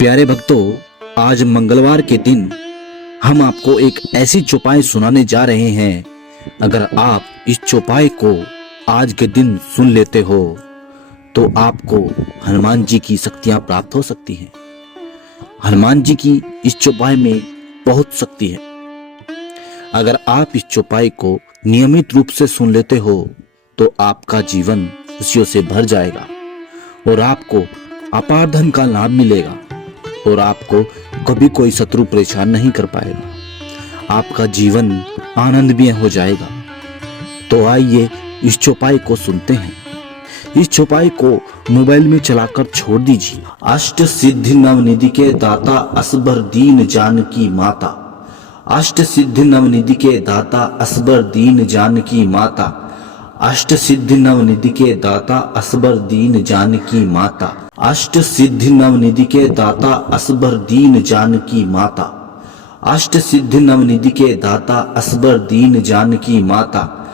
प्यारे भक्तों, आज मंगलवार के दिन हम आपको एक ऐसी चौपाई सुनाने जा रहे हैं। अगर आप इस चौपाई को आज के दिन सुन लेते हो तो आपको हनुमान जी की शक्तियां प्राप्त हो सकती हैं। हनुमान जी की इस चौपाई में बहुत शक्ति है। अगर आप इस चौपाई को नियमित रूप से सुन लेते हो तो आपका जीवन खुशियों से भर जाएगा और आपको अपार धन का लाभ मिलेगा और आपको कभी कोई शत्रु परेशान नहीं कर पाएगा। आपका जीवन आनंदमय हो जाएगा। तो आइए इस चौपाई को सुनते हैं। इस चौपाई को मोबाइल में चलाकर छोड़ दीजिए। अष्ट सिद्धि नवनिधि के दाता असबर दीन जानकी माता। अष्ट सिद्धि नवनिधि के दाता असबर दीन जानकी माता। अष्ट सिद्धि नवनिधि के दाता असबर दीन जानकी माता। अष्ट सिद्धि नवनिधि के दाता असबर दीन जानकी माता। अष्ट सिद्धि नवनिधि के दाता असबर दीन जानकी माता।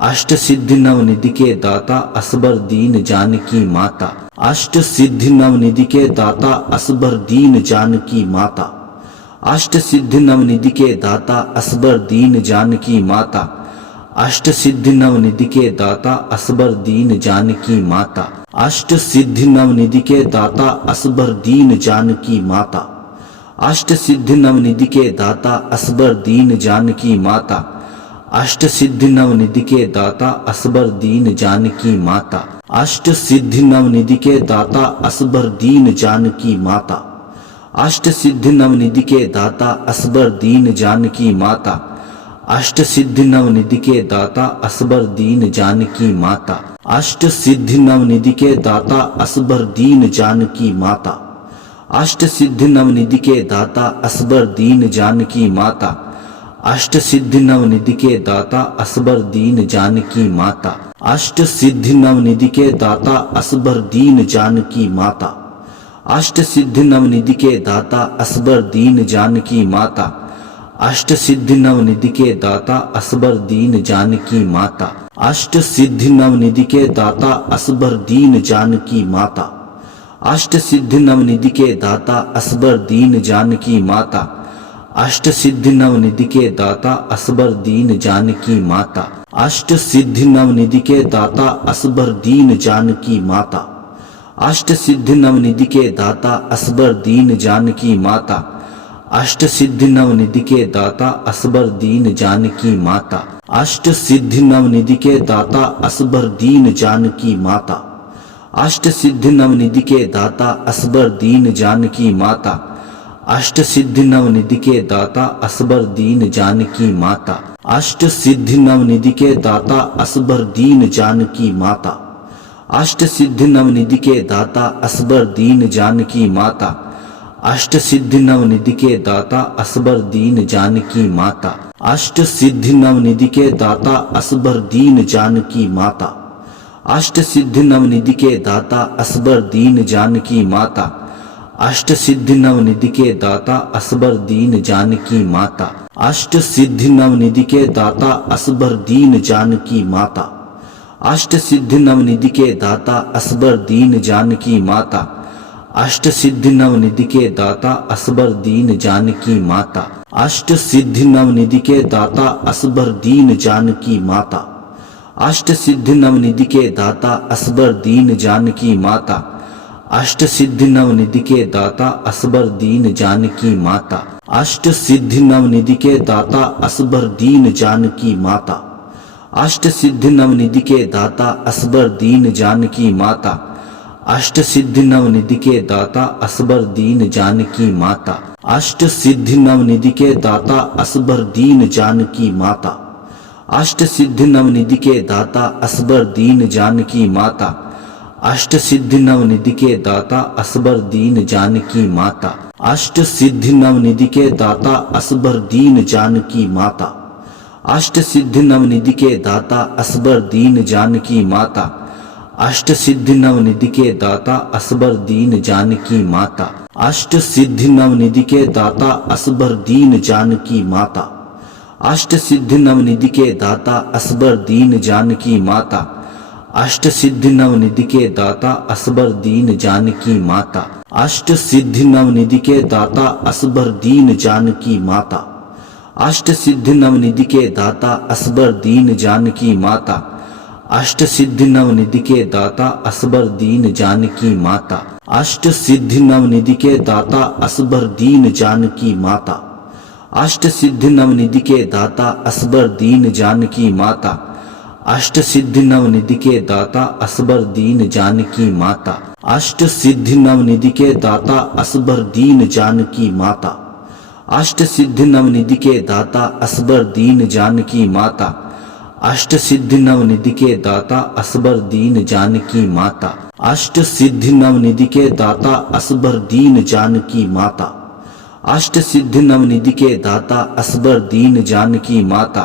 अष्ट सिद्धि नवनिधि के दाता असबर दीन जानकी माता। अष्ट सिद्धि नवनिधि के दाता असबर दीन जानकी माता। अष्ट सिद्धि नवनिधि के दाता असबर दीन जानकी माता। अष्ट सिद्धि नवनिधि के दाता असबर दीन जानकी माता। अष्ट सिद्धि नवनिधि के दाता असबर दीन जानकी माता। अष्ट सिद्धि नवनिधि के दाता असबर दीन जानकी माता। अष्ट सिद्धि नवनिधि के दाता असबर दीन जानकी माता। अष्ट सिद्धि नवनिधि के दाता असबर दीन जानकी माता। अष्ट सिद्धि नवनिधि के दाता असबर दीन जानकी माता। अष्ट सिद्धि नवनिधि के दाता असबर दीन जानकी माता। अष्ट सिद्धि नवनिधि के दाता असबर दीन जानकी माता। अष्ट सिद्धि नवनिधि के दाता असबर दीन जानकी माता। अष्ट सिद्धि नवनिधि के दाता असबर दीन जानकी माता। अष्ट सिद्धि नवनिधि के दाता असबर दीन जानकी माता। अष्ट सिद्धि नवनिधि के दाता असबर दीन जानकी माता। अष्ट सिद्धि नवनिधि के दाता असबर दीन जानकी माता। अष्ट सिद्धि नवनिधि के दाता असबर दीन जानकी माता। अष्ट सिद्धि नवनिधि के दाता असबर दीन जानकी माता। अष्ट सिद्धि नवनिधि के दाता असबर दीन जानकी माता। अष्ट सिद्धि नवनिधि के दाता असबर दीन जानकी माता। अष्ट सिद्धि नवनिधि के दाता असबर दीन जानकी माता। अष्ट सिद्धि नवनिधि के दाता असबर दीन जानकी माता। अष्ट सिद्धि नवनिधि के दाता असबर दीन जानकी माता। अष्ट सिद्धि नवनिधि के दाता असबर दीन जानकी माता। अष्ट सिद्धि नवनिधि के दाता असबर दीन जानकी माता। अष्ट सिद्धि नवनिधि के दाता असबर दीन जानकी माता। अष्ट सिद्धि नवनिधि के दाता असबर दीन जानकी माता। अष्ट सिद्धि नवनिधि के दाता असबर दीन जानकी माता। अष्ट सिद्धि नवनिधि के दाता असबर दीन जानकी माता। अष्ट सिद्धि नवनिधि के दाता असबर दीन जानकी माता। अष्ट सिद्धि नवनिधि के दाता असबर दीन जानकी माता। अष्ट सिद्धि नवनिधि के दाता असबर दीन जानकी माता। अष्ट सिद्धि नवनिधि के दाता असबर दीन जानकी माता। अष्ट सिद्धि नवनिधि के दाता असबर दीन जानकी माता। अष्ट सिद्धि नवनिधि के दाता असबर दीन जानकी माता। अष्ट सिद्धि नवनिधि के दाता असबर दीन जानकी माता। अष्ट सिद्धि नवनिधि के दाता असबर दीन जानकी माता। अष्ट सिद्धि नवनिधि के दाता असबर दीन जानकी माता। अष्ट सिद्धि नवनिधि के दाता असबर दीन जानकी माता। अष्ट सिद्धि नवनिधि के दाता असबर दीन जानकी माता। अष्ट सिद्धि नवनिधि के दाता असबर दीन जानकी माता। अष्ट सिद्धि नवनिधि के दाता असबर दीन जानकी माता। अष्ट सिद्धि नवनिधि के दाता असबर दीन जानकी माता। अष्ट सिद्धि नवनिधि के दाता असबर दीन जानकी माता। अष्ट सिद्धि नवनिधि के दाता असबर दीन जानकी माता। अष्ट सिद्धि नवनिधि के दाता असबर दीन जानकी माता। अष्ट सिद्धि नवनिधि के दाता असबर दीन जानकी माता। अष्ट सिद्धि नवनिधि के दाता असबर दीन जानकी माता। अष्ट सिद्धि नवनिधि के दाता असबर दीन जानकी माता। अष्ट सिद्धि नवनिधि के दाता असबर दीन जानकी माता। अष्ट सिद्धि नवनिधि के दाता असबर दीन जानकी माता। अष्ट सिद्धि नवनिधि के दाता असबर दीन जानकी माता। अष्ट सिद्धि नवनिधि के दाता असबर दीन जानकी माता। अष्ट सिद्धि नवनिधि के दाता असबर दीन जानकी माता। अष्ट सिद्धि नवनिधि के दाता असबर दीन जानकी माता। अष्ट सिद्धि नवनिधि के दाता असबर दीन जानकी माता। अष्ट सिद्धि नवनिधि के दाता असबर दीन जानकी माता। अष्ट सिद्धि नवनिधि के दाता असबर दीन जानकी माता। अष्ट सिद्धि नवनिधि के दाता असबर दीन जानकी माता। अष्ट सिद्धि नवनिधि के दाता असबर दीन जानकी माता।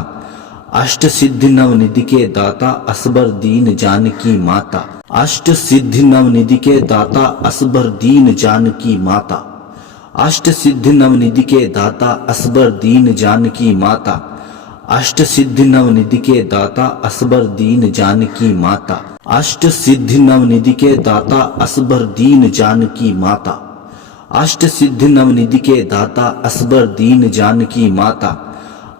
अष्ट सिद्धि नवनिधि के दाता असबर दीन जानकी माता। अष्ट सिद्धि नवनिधि के दाता असबर दीन जानकी माता। अष्ट सिद्धि नवनिधि के दाता असबर दीन जानकी माता। अष्ट सिद्धि नवनिधि के दाता असबर दीन जानकी माता। अष्ट सिद्धि नवनिधि के दाता असबर दीन जानकी माता। अष्ट सिद्धि नवनिधि के दाता असबर दीन जानकी माता।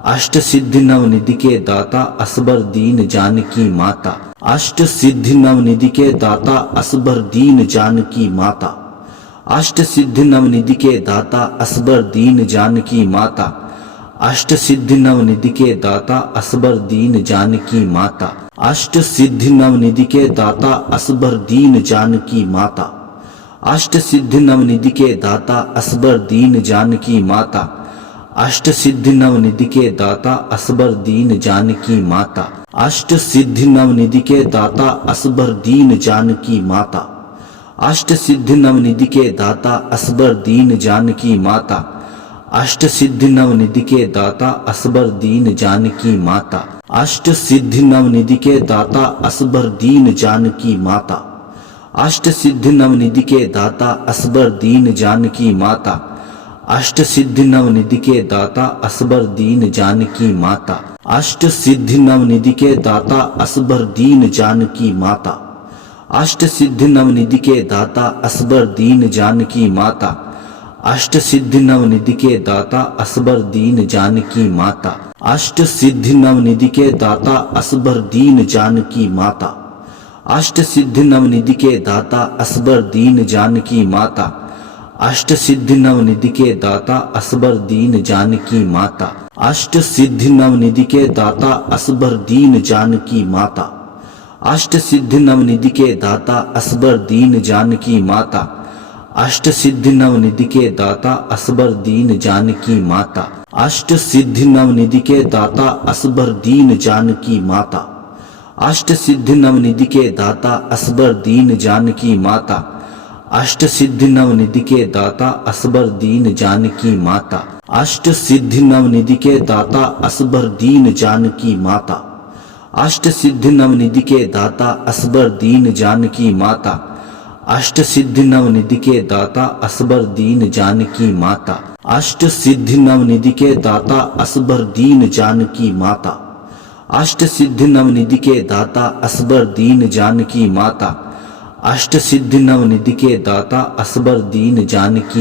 अष्ट सिद्धि नवनिधि के दाता असबर दीन जानकी माता। अष्ट सिद्धि नवनिधि के दाता असबर दीन जानकी माता। अष्ट सिद्धि नवनिधि के दाता असबर दीन जानकी माता। अष्ट सिद्धि नवनिधि के दाता असबर दीन जानकी माता। अष्ट सिद्धि नवनिधि के दाता असबर दीन जानकी माता। अष्ट सिद्धि नवनिधि के दाता असबर दीन जानकी माता। अष्ट सिद्धि नवनिधि के दाता असबर दीन जानकी माता। अष्ट सिद्धि नवनिधि के दाता असबर दीन जानकी माता। अष्ट सिद्धि नवनिधि के दाता असबर दीन जानकी माता। अष्ट सिद्धि नवनिधि के दाता असबर दीन जानकी माता। अष्ट सिद्धि नवनिधि के दाता असबर दीन जानकी माता। अष्ट सिद्धि नवनिधि के दाता असबर दीन जानकी माता। अष्ट सिद्धि नवनिधि के दाता असबर दीन जानकी माता। अष्ट सिद्धि नवनिधि के दाता असबर दीन जानकी माता। अष्ट सिद्धि नवनिधि के दाता असबर दीन जानकी माता। अष्ट सिद्धि नवनिधि के दाता असबर दीन जानकी माता। अष्ट सिद्धि नवनिधि के दाता असबर दीन जानकी माता। अष्ट सिद्धि नवनिधि के दाता असबर दीन जानकी माता। अष्ट सिद्धि नवनिधि के दाता असबर दीन जानकी माता। अष्ट सिद्धि नवनिधि के दाता असबर दीन जानकी माता। अष्ट सिद्धि नवनिधि के दाता असबर दीन जानकी माता। अष्ट सिद्धि नवनिधि के दाता असबर दीन जानकी माता। अष्ट सिद्धि नवनिधि के दाता असबर दीन जानकी माता। अष्ट सिद्धि नवनिधि के दाता असबर दीन जानकी माता। अष्ट सिद्धि नवनिधि के दाता असबर दीन जानकी माता। अष्ट सिद्धि नवनिधि के दाता असबर दीन जानकी माता। अष्ट सिद्धि नवनिधि के दाता असबर दीन जानकी माता। अष्ट सिद्धि नवनिधि के दाता असबर दीन जानकी माता। अष्ट सिद्धि नवनिधि के दाता असबर दीन जानकी माता। अष्ट सिद्धि नवनिधि के दाता असबर दीन जानकी माता। अष्ट सिद्धि नवनिधि के दाता असबर दीन जानकी माता। अष्ट सिद्धि नवनिधि के दाता असबर दीन जानकी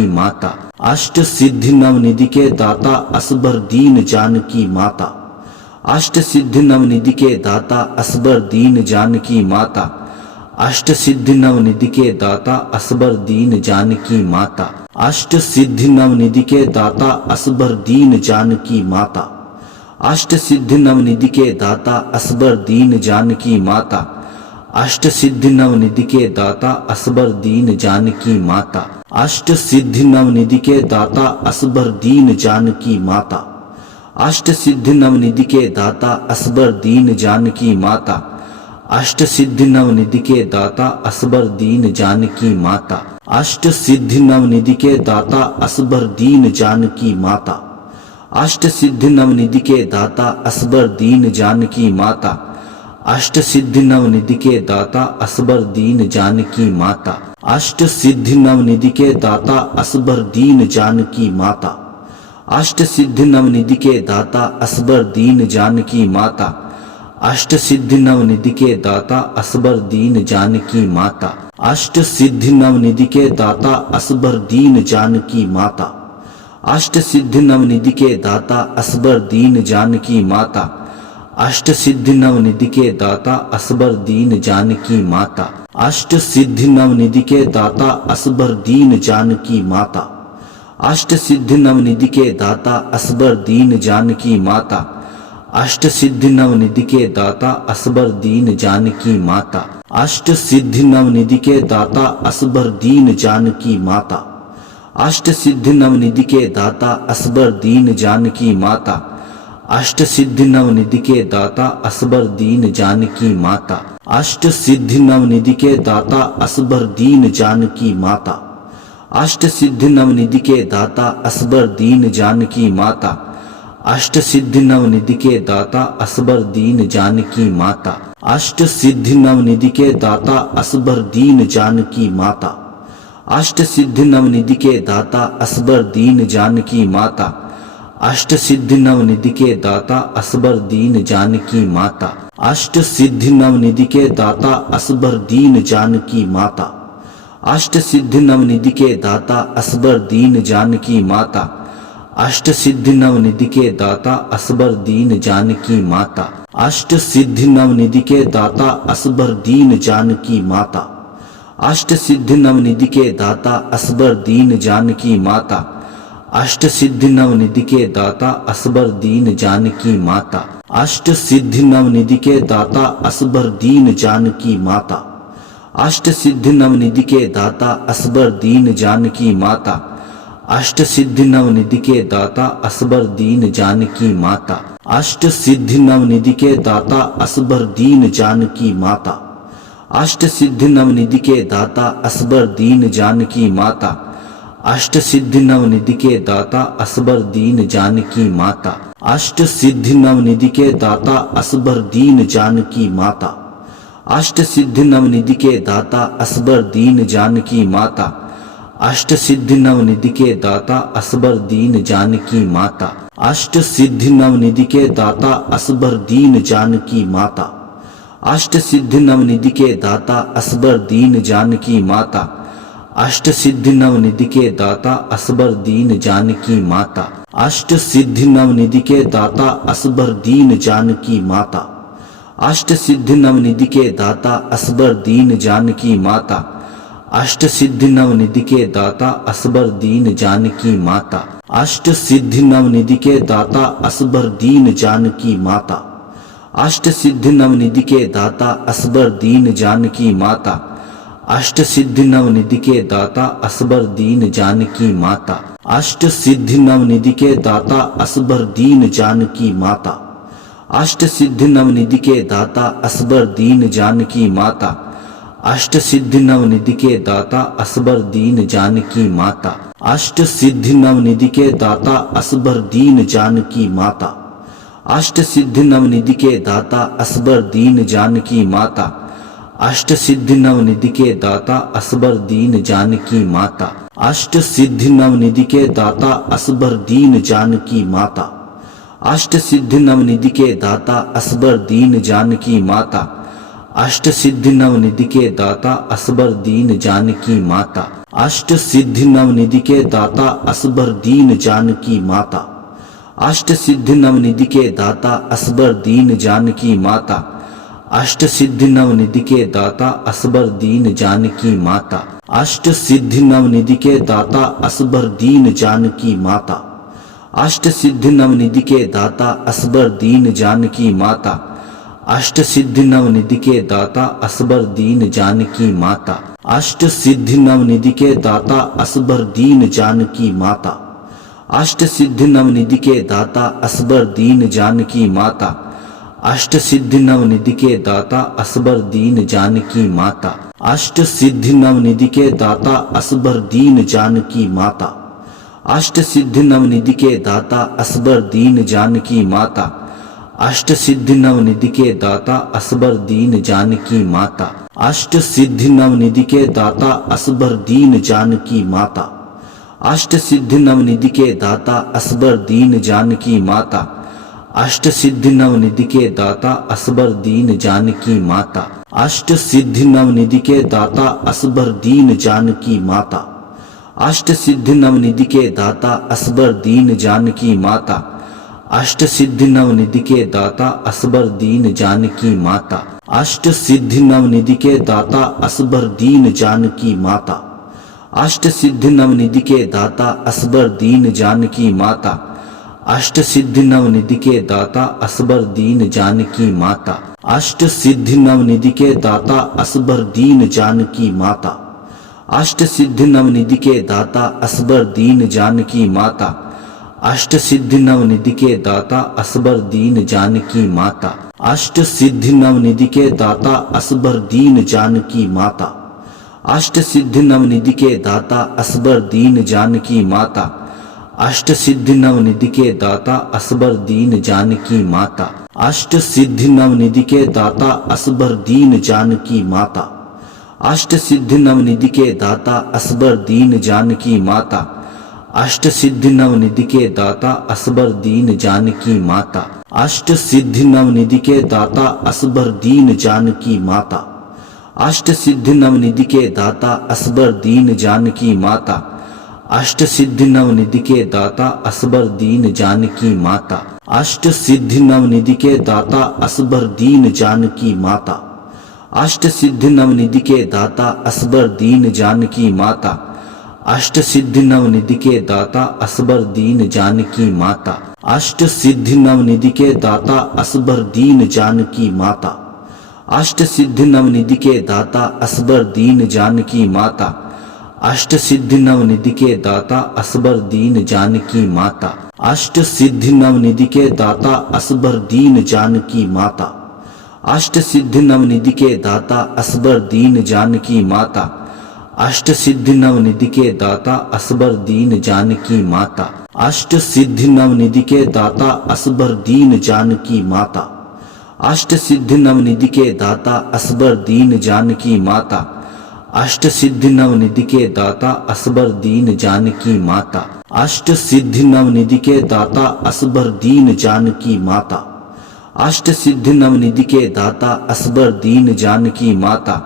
माता। अष्ट सिद्धि नवनिधि के दाता असबर दीन जानकी माता। अष्ट सिद्धि नवनिधि के दाता असबर दीन जानकी माता। अष्ट सिद्धि नवनिधि के दाता असबर दीन जानकी माता। अष्ट सिद्धि नवनिधि के दाता असबर दीन जानकी माता। अष्ट सिद्धि नवनिधि के दाता असबर दीन जानकी माता। अष्ट सिद्धि नवनिधि के दाता असबर दीन जानकी माता। अष्ट सिद्धि नवनिधि के दाता असबर दीन जानकी माता। अष्ट सिद्धि नवनिधि के दाता असबर दीन जानकी माता। अष्ट सिद्धि नवनिधि के दाता असबर दीन जानकी माता। अष्ट सिद्धि नवनिधि के दाता असबर दीन जानकी माता। अष्ट सिद्धि नवनिधि के दाता असबर दीन जानकी माता। अष्ट सिद्धि नवनिधि के दाता असबर दीन जानकी माता। अष्ट सिद्धि नवनिधि के दाता असबर दीन जानकी माता। अष्ट सिद्धि नवनिधि के दाता असबर दीन जानकी माता। अष्ट सिद्धि नवनिधि के दाता असबर दीन जानकी माता। अष्ट सिद्धि नवनिधि के दाता असबर दीन जानकी माता। अष्ट सिद्धि नवनिधि के दाता असबर दीन जानकी माता। अष्ट सिद्धि नवनिधि के दाता असबर दीन जानकी माता। अष्ट सिद्धि नवनिधि के दाता असबर दीन जानकी माता। अष्ट सिद्धि नवनिधि के दाता असबर दीन जानकी माता। अष्ट सिद्धि नवनिधि के दाता असबर दीन जानकी माता। अष्ट सिद्धि नवनिधि के दाता असबर दीन जानकी माता। अष्ट सिद्धि नवनिधि के दाता असबर दीन जानकी माता। अष्ट सिद्धि नवनिधि के दाता असबर दीन जानकी माता। अष्ट सिद्धि नवनिधि के दाता असबर दीन जानकी माता। अष्ट सिद्धि नवनिधि के दाता असबर दीन जानकी माता। अष्ट सिद्धि नवनिधि के दाता असबर दीन जानकी माता। अष्ट सिद्धि नवनिधि के दाता असबर दीन जानकी माता। अष्ट सिद्धि नवनिधि के दाता असबर दीन जानकी माता। अष्ट सिद्धि नवनिधि के दाता असबर दीन जानकी माता। अष्ट सिद्धि नवनिधि के दाता असबर दीन जानकी माता। अष्ट सिद्धि नवनिधि के दाता असबर दीन जानकी माता। अष्ट सिद्धि नवनिधि के दाता असबर दीन जानकी माता। अष्ट सिद्धि नवनिधि के दाता असबर दीन जानकी माता। अष्ट सिद्धि नवनिधि के दाता असबर दीन जानकी माता। अष्ट सिद्धि नवनिधि के दाता असबर दीन जानकी माता। अष्ट सिद्धि नवनिधि के दाता असबर दीन जानकी माता। अष्ट सिद्धि नवनिधि के दाता असबर दीन जानकी माता। अष्ट सिद्धि नवनिधि के दाता असबर दीन जानकी माता। अष्ट सिद्धि नवनिधि के दाता असबर दीन जानकी माता। अष्ट सिद्धि नवनिधि के दाता असबर दीन जानकी माता। अष्ट सिद्धि नवनिधि के दाता असबर दीन जानकी माता। अष्ट सिद्धि नवनिधि के दाता असबर दीन जानकी माता। अष्ट सिद्धि नवनिधि के दाता असबर दीन जानकी माता। अष्ट सिद्धि नवनिधि के दाता असबर दीन जानकी माता। अष्ट सिद्धि नवनिधि के दाता असबर दीन जानकी माता। अष्ट सिद्धि नवनिधि के दाता असबर दीन जानकी माता। अष्ट सिद्धि नवनिधि के दाता असबर दीन जानकी माता। अष्ट सिद्धि नवनिधि के दाता असबर दीन जानकी माता। अष्ट सिद्धि नवनिधि के दाता असबर दीन जानकी माता। अष्ट सिद्धि नवनिधि के दाता असबर दीन जानकी माता। अष्ट सिद्धि नवनिधि के दाता असबर दीन जानकी माता। अष्ट सिद्धि नवनिधि के दाता असबर दीन जानकी माता। अष्ट सिद्धि नवनिधि के दाता असबर दीन जानकी माता। अष्ट सिद्धि नवनिधि के दाता असबर दीन जानकी माता। अष्ट सिद्धि नवनिधि के दाता असबर दीन जानकी माता। अष्ट सिद्धि नवनिधि के दाता असबर दीन जानकी माता। अष्ट सिद्धि नवनिधि के दाता असबर दीन जानकी माता। अष्ट सिद्धि नवनिधि के दाता असबर दीन जानकी माता। अष्ट सिद्धि नवनिधि के दाता असबर दीन जानकी माता। अष्ट सिद्धि नवनिधि के दाता असबर दीन जानकी माता। अष्ट सिद्धि नवनिधि के दाता असबर दीन जानकी माता। अष्ट सिद्धि नवनिधि के दाता असबर दीन जानकी माता। अष्ट सिद्धि नवनिधि के दाता असबर दीन जानकी माता। अष्ट सिद्धि नवनिधि के दाता असबर दीन जानकी माता। अष्ट सिद्धि नवनिधि के दाता असबर दीन जानकी माता। अष्ट सिद्धि नवनिधि के दाता असबर दीन जानकी माता। अष्ट सिद्धि नवनिधि के दाता असबर दीन जानकी माता। अष्ट सिद्धि नवनिधि के दाता असबर दीन जानकी माता। अष्ट सिद्धि नवनिधि के दाता असबर दीन जानकी माता। अष्ट सिद्धि नवनिधि के दाता असबर दीन जानकी माता। अष्ट सिद्धि नवनिधि के दाता असबर दीन जानकी माता। अष्ट सिद्धि नवनिधि के दाता असबर दीन जानकी माता। अष्ट सिद्धि नवनिधि के दाता असबर दीन जानकी माता। अष्ट सिद्धि नवनिधि के दाता असबर दीन जानकी माता। अष्ट सिद्धि नवनिधि के दाता असबर दीन जानकी माता। अष्ट सिद्धि नवनिधि के दाता असबर दीन जानकी माता। अष्ट सिद्धि नवनिधि के दाता असबर दीन जानकी माता। अष्ट सिद्धि नवनिधि के दाता असबर दीन जानकी माता। अष्ट सिद्धि नवनिधि के दाता असबर दीन जानकी माता। अष्ट सिद्धि नवनिधि के दाता असबर दीन जानकी माता। अष्ट सिद्धि नवनिधि के दाता असबर दीन जानकी माता। अष्ट सिद्धि नवनिधि के दाता असबर दीन जानकी माता। अष्ट सिद्धि नवनिधि के दाता असबर दीन जानकी माता। अष्ट सिद्धि नवनिधि के दाता असबर दीन जानकी माता। अष्ट सिद्धि नवनिधि के दाता असबर दीन जानकी माता। अष्ट सिद्धि नवनिधि के दाता असबर दीन जानकी माता। अष्ट सिद्धि नवनिधि के दाता असबर दीन जानकी माता। अष्ट सिद्धि नवनिधि के दाता असबर दीन जानकी माता। अष्ट सिद्धि नवनिधि के दाता असबर दीन जानकी माता। अष्ट सिद्धि नवनिधि के दाता असबर दीन जानकी माता। अष्ट सिद्धि नवनिधि के दाता असबर दीन जानकी माता। अष्ट सिद्धि नवनिधि के दाता असबर दीन जानकी माता। अष्ट सिद्धि नवनिधि के दाता असबर दीन जानकी माता। अष्ट सिद्धि नवनिधि के दाता असबर दीन जानकी माता। अष्ट सिद्धि नवनिधि के दाता असबर दीन जानकी माता। अष्ट सिद्धि नवनिधि के दाता असबर दीन जानकी माता। अष्ट सिद्धि नवनिधि के दाता असबर दीन जानकी माता। अष्ट सिद्धि नवनिधि के दाता असबर दीन जानकी माता। अष्ट सिद्धि नवनिधि के दाता असबर दीन जानकी माता। अष्ट सिद्धि नवनिधि के दाता असबर दीन जानकी माता। अष्ट सिद्धि नवनिधि के दाता असबर दीन जानकी माता। अष्ट सिद्धि नवनिधि के दाता असबर दीन जानकी माता। अष्ट सिद्धि नवनिधि के दाता असबर दीन जानकी माता। अष्ट सिद्धि नवनिधि के दाता असबर दीन जानकी माता। अष्ट सिद्धि नवनिधि के दाता असबर दीन जानकी माता। अष्ट सिद्धि नवनिधि के दाता असबर दीन जानकी माता। अष्ट सिद्धि नवनिधि के दाता असबर दीन जानकी माता। अष्ट सिद्धि नवनिधि के दाता असबर दीन जानकी माता। अष्ट सिद्धि नवनिधि के दाता असबर दीन जानकी माता। अष्ट सिद्धि नवनिधि के दाता असबर दीन जानकी माता।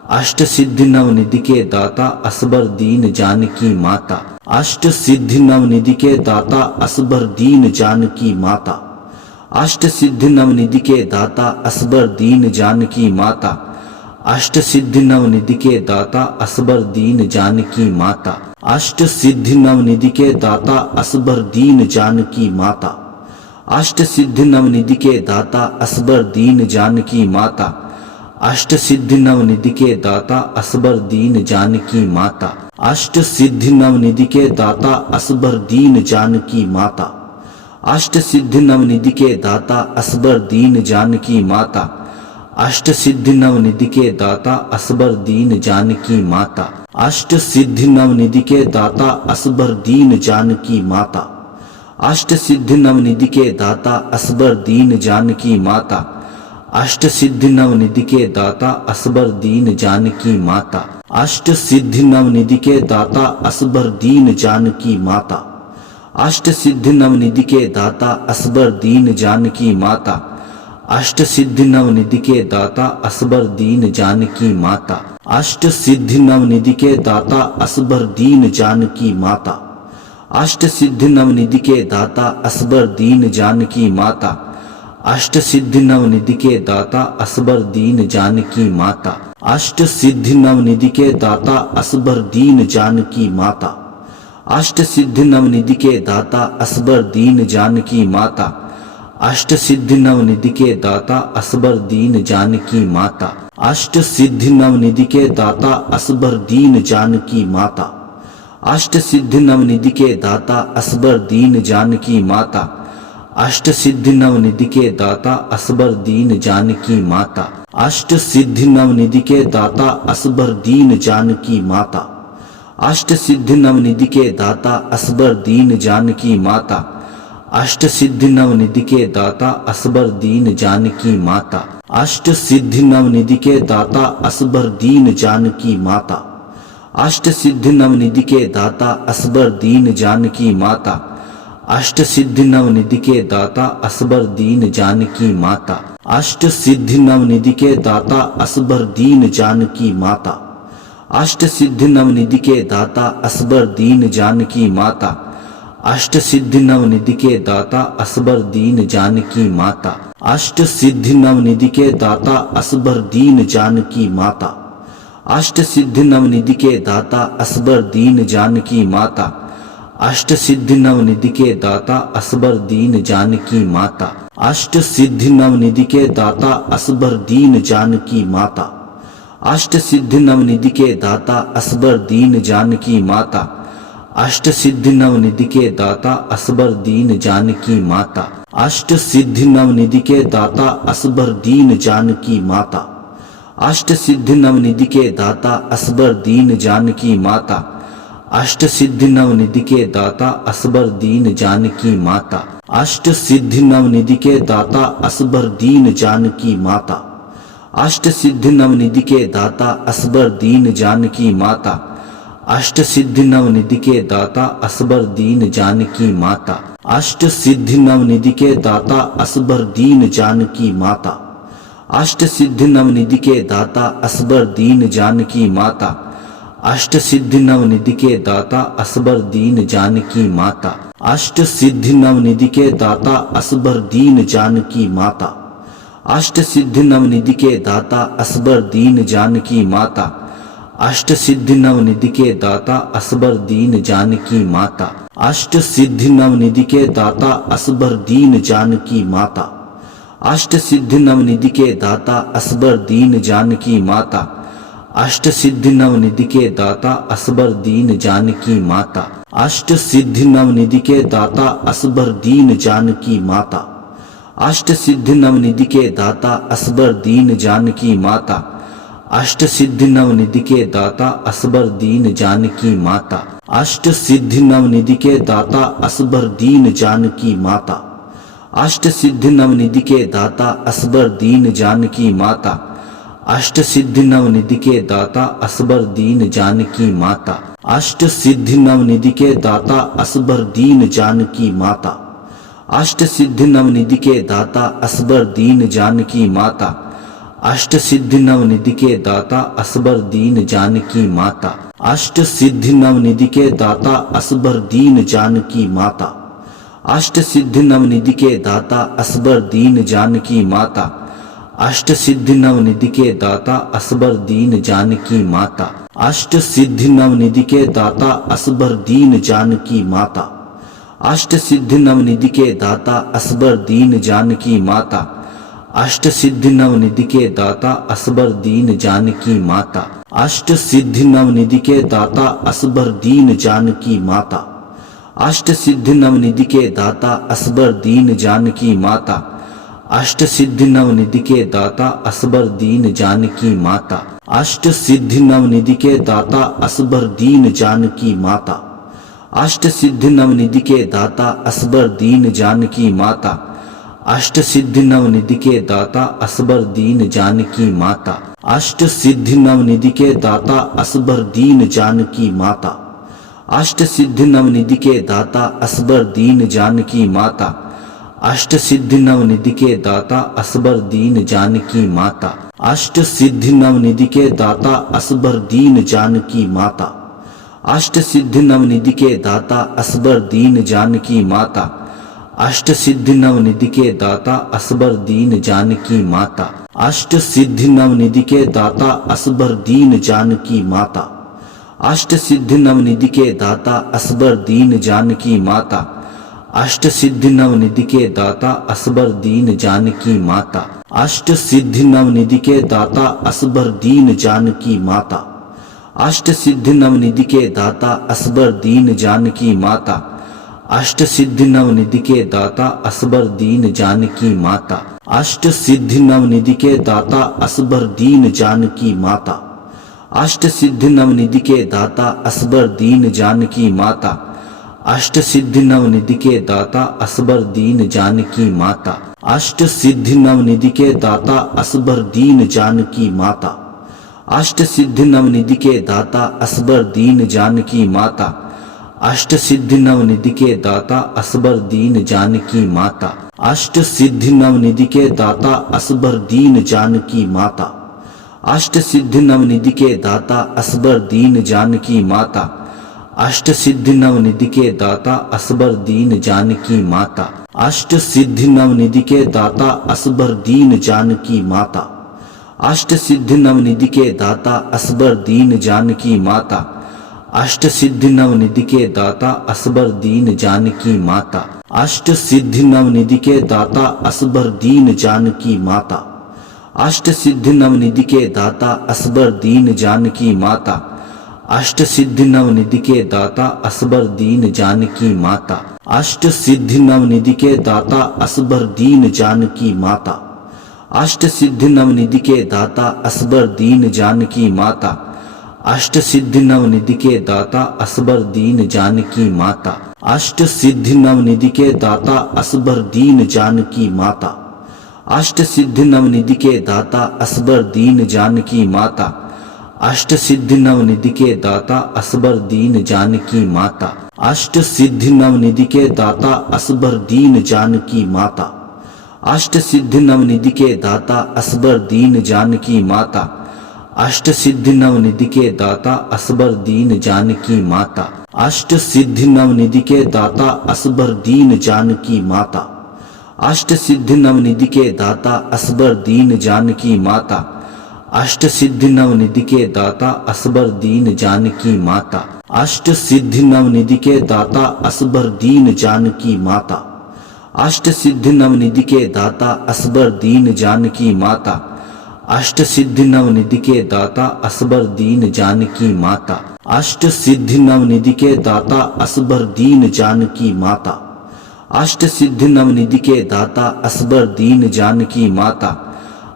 अष्ट सिद्धि नवनिधि के दाता असबर दीन जानकी माता। अष्ट सिद्धि नवनिधि के दाता असबर दीन जानकी माता। अष्ट सिद्धि नवनिधि के दाता असबर दीन जानकी माता। अष्ट सिद्धि नवनिधि के दाता असबर दीन जानकी माता। अष्ट सिद्धि नवनिधि के दाता असबर दीन जानकी माता। अष्ट सिद्धि नवनिधि के दाता असबर दीन जानकी माता। अष्ट सिद्धि नवनिधि के दाता असबर दीन जानकी माता। अष्ट सिद्धि नवनिधि के दाता असबर दीन जानकी माता। अष्ट सिद्धि नवनिधि के दाता असबर दीन जानकी माता। अष्ट सिद्धि नवनिधि के दाता असबर दीन जानकी माता। अष्ट सिद्धि नवनिधि के दाता असबर दीन जानकी माता। अष्ट सिद्धि नवनिधि के दाता असबर दीन जानकी माता। अष्ट सिद्धि नवनिधि के दाता असबर दीन जानकी माता। अष्ट सिद्धि नवनिधि के दाता असबर दीन जानकी माता। अष्ट सिद्धि नवनिधि के दाता असबर दीन जानकी माता। अष्ट सिद्धि नवनिधि के दाता असबर दीन जानकी माता। अष्ट सिद्धि नवनिधि के दाता असबर दीन जानकी माता। अष्ट सिद्धि नवनिधि के दाता असबर दीन जानकी माता। अष्ट सिद्धि नवनिधि के दाता असबर दीन जानकी माता। अष्ट सिद्धि नवनिधि के दाता असबर दीन जानकी माता। अष्ट सिद्धि नवनिधि के दाता असबर दीन जानकी माता। अष्ट सिद्धि नवनिधि के दाता असबर दीन जानकी माता। अष्ट सिद्धि नवनिधि के दाता असबर दीन जानकी माता। अष्ट सिद्धि नवनिधि के दाता असबर दीन जानकी माता। अष्ट सिद्धि नवनिधि के दाता असबर दीन जानकी माता। अष्ट सिद्धि नवनिधि के दाता असबर दीन जानकी माता। अष्ट सिद्धि नवनिधि के दाता असबर दीन जानकी माता। अष्ट सिद्धि नवनिधि के दाता असबर दीन जानकी माता। अष्ट सिद्धि नवनिधि के दाता असबर दीन जानकी माता। अष्ट सिद्धि नवनिधि के दाता असबर दीन जानकी माता। अष्ट सिद्धि नवनिधि के दाता असबर दीन जानकी माता। अष्ट सिद्धि नवनिधि के दाता असबर दीन जानकी माता। अष्ट सिद्धि नवनिधि के दाता असबर दीन जानकी माता। अष्ट सिद्धि नवनिधि के दाता असबर दीन जानकी माता। अष्ट सिद्धि नवनिधि के दाता असबर दीन जानकी माता। अष्ट सिद्धि नवनिधि के दाता असबर दीन जानकी माता। अष्ट सिद्धि नवनिधि के दाता असबर दीन जानकी माता। अष्ट सिद्धि नवनिधि के दाता असबर दीन जानकी माता। अष्ट सिद्धि नवनिधि के दाता असबर दीन जानकी माता। अष्ट सिद्धि नवनिधि के दाता असबर दीन जानकी माता। अष्ट सिद्धि नवनिधि के दाता असबर दीन जानकी माता। अष्ट सिद्धि नवनिधि के दाता असबर दीन जानकी माता। अष्ट सिद्धि नवनिधि के दाता असबर दीन जानकी माता। अष्ट सिद्धि नवनिधि के दाता असबर दीन जानकी माता। अष्ट सिद्धि नवनिधि के दाता असबर दीन जानकी माता। अष्ट सिद्धि नवनिधि के दाता असबर दीन जानकी माता। अष्ट सिद्धि नवनिधि के दाता असबर दीन जानकी माता। अष्ट सिद्धि नवनिधि के दाता असबर दीन जानकी माता। अष्ट सिद्धि नवनिधि के दाता असबर दीन जानकी माता। अष्ट सिद्धि नवनिधि के दाता असबर दीन जानकी माता। अष्ट सिद्धि नवनिधि के दाता असबर दीन जानकी माता। अष्ट सिद्धि नवनिधि के दाता असबर दीन जानकी माता। अष्ट सिद्धि नवनिधि के दाता असबर दीन जानकी माता। अष्ट सिद्धि नवनिधि के दाता असबर दीन जानकी माता। अष्ट सिद्धि नवनिधि के दाता असबर दीन जानकी माता। अष्ट सिद्धि नवनिधि के दाता असबर दीन जानकी माता। अष्ट सिद्धि नवनिधि के दाता असबर दीन जानकी माता। अष्ट सिद्धि नवनिधि के दाता असबर दीन जानकी माता। अष्ट सिद्धि नवनिधि के दाता असबर दीन जानकी माता। अष्ट सिद्धि नवनिधि के दाता असबर दीन जानकी माता। अष्ट सिद्धि नवनिधि के दाता असबर दीन जानकी माता। अष्ट सिद्धि नवनिधि के दाता असबर दीन जानकी माता। अष्ट सिद्धि नवनिधि के दाता असबर दीन जानकी माता। अष्ट सिद्धि नवनिधि के दाता असबर दीन जानकी माता। अष्ट सिद्धि नवनिधि के दाता असबर दीन जानकी माता। अष्ट सिद्धि नवनिधि के दाता असबर दीन जानकी माता। अष्ट सिद्धि नवनिधि के दाता असबर दीन जानकी माता। अष्ट सिद्धि नवनिधि के दाता असबर दीन जानकी माता। अष्ट सिद्धि नवनिधि के दाता असबर दीन जानकी माता। अष्ट सिद्धि नवनिधि के दाता असबर दीन जानकी माता। अष्ट सिद्धि नवनिधि के दाता असबर दीन जानकी माता। अष्ट सिद्धि नवनिधि के दाता असबर दीन जानकी माता। अष्ट सिद्धि नवनिधि के दाता असबर दीन जानकी माता। अष्ट सिद्धि नवनिधि के दाता असबर दीन जानकी माता। अष्ट सिद्धि नवनिधि के दाता असबर दीन जानकी माता। अष्ट सिद्धि नवनिधि के दाता असबर दीन जानकी माता। अष्ट सिद्धि नवनिधि के दाता असबर दीन जानकी माता। अष्ट सिद्धि नवनिधि के दाता असबर दीन जानकी माता। अष्ट सिद्धि नवनिधि के दाता असबर दीन जानकी माता। अष्ट सिद्धि नवनिधि के दाता असबर दीन जानकी माता। अष्ट सिद्धि नवनिधि के दाता असबर दीन जानकी माता। अष्ट सिद्धि नवनिधि के दाता असबर दीन जानकी माता। अष्ट सिद्धि नवनिधि के दाता असबर दीन जानकी माता। अष्ट सिद्धि नवनिधि के दाता असबर दीन जानकी माता। अष्ट सिद्धि नवनिधि के दाता असबर दीन जानकी माता। अष्ट सिद्धि नवनिधि के दाता असबर दीन जानकी माता। अष्ट सिद्धि नवनिधि के दाता असबर दीन जानकी माता। अष्ट सिद्धि नवनिधि के दाता असबर दीन जानकी माता। अष्ट सिद्धि नवनिधि के दाता असबर दीन जानकी माता। अष्ट सिद्धि नवनिधि के दाता असबर दीन जानकी माता। अष्ट सिद्धि नवनिधि के दाता असबर दीन जानकी माता। अष्ट सिद्धि नवनिधि के दाता असबर दीन जानकी माता। अष्ट सिद्धि नवनिधि के दाता असबर दीन जानकी माता। अष्ट सिद्धि नवनिधि के दाता असबर दीन जानकी माता। अष्ट सिद्धि नवनिधि के दाता असबर दीन जानकी माता। अष्ट सिद्धि नवनिधि के दाता असबर दीन जानकी माता। अष्ट सिद्धि नवनिधि के दाता असबर दीन जानकी माता। अष्ट सिद्धि नवनिधि के दाता असबर दीन जानकी माता। अष्ट सिद्धि नवनिधि के दाता असबर दीन जानकी माता। अष्ट सिद्धि नवनिधि के दाता असबर दीन जानकी माता। अष्ट सिद्धि नवनिधि के दाता असबर दीन जानकी माता। अष्ट सिद्धि नवनिधि के दाता असबर दीन जानकी माता। अष्ट सिद्धि नवनिधि के दाता असबर दीन जानकी माता। अष्ट सिद्धि नवनिधि के दाता असबर दीन जानकी माता। अष्ट सिद्धि नवनिधि के दाता असबर दीन जानकी माता। अष्ट सिद्धि नवनिधि के दाता असबर दीन जानकी माता। अष्ट सिद्धि नवनिधि के दाता असबर दीन जानकी माता। अष्ट सिद्धि नवनिधि के दाता असबर दीन जानकी माता। अष्ट सिद्धि नवनिधि के दाता असबर दीन जानकी माता। अष्ट सिद्धि नवनिधि के दाता असबर दीन जानकी माता। अष्ट सिद्धि नवनिधि के दाता असबर दीन जानकी माता। अष्ट सिद्धि नवनिधि के दाता असबर दीन जानकी माता। अष्ट सिद्धि नवनिधि के दाता असबर दीन जानकी माता। अष्ट सिद्धि नवनिधि के दाता असबर दीन जानकी माता। अष्ट सिद्धि नवनिधि के दाता असबर दीन जानकी माता। अष्ट सिद्धि नवनिधि के दाता असबर दीन जानकी माता। अष्ट सिद्धि नवनिधि के दाता असबर दीन जानकी माता। अष्ट सिद्धि नवनिधि के दाता असबर दीन जानकी माता। अष्ट सिद्धि नवनिधि के दाता असबर दीन जानकी माता। अष्ट सिद्धि नवनिधि के दाता असबर दीन जानकी माता।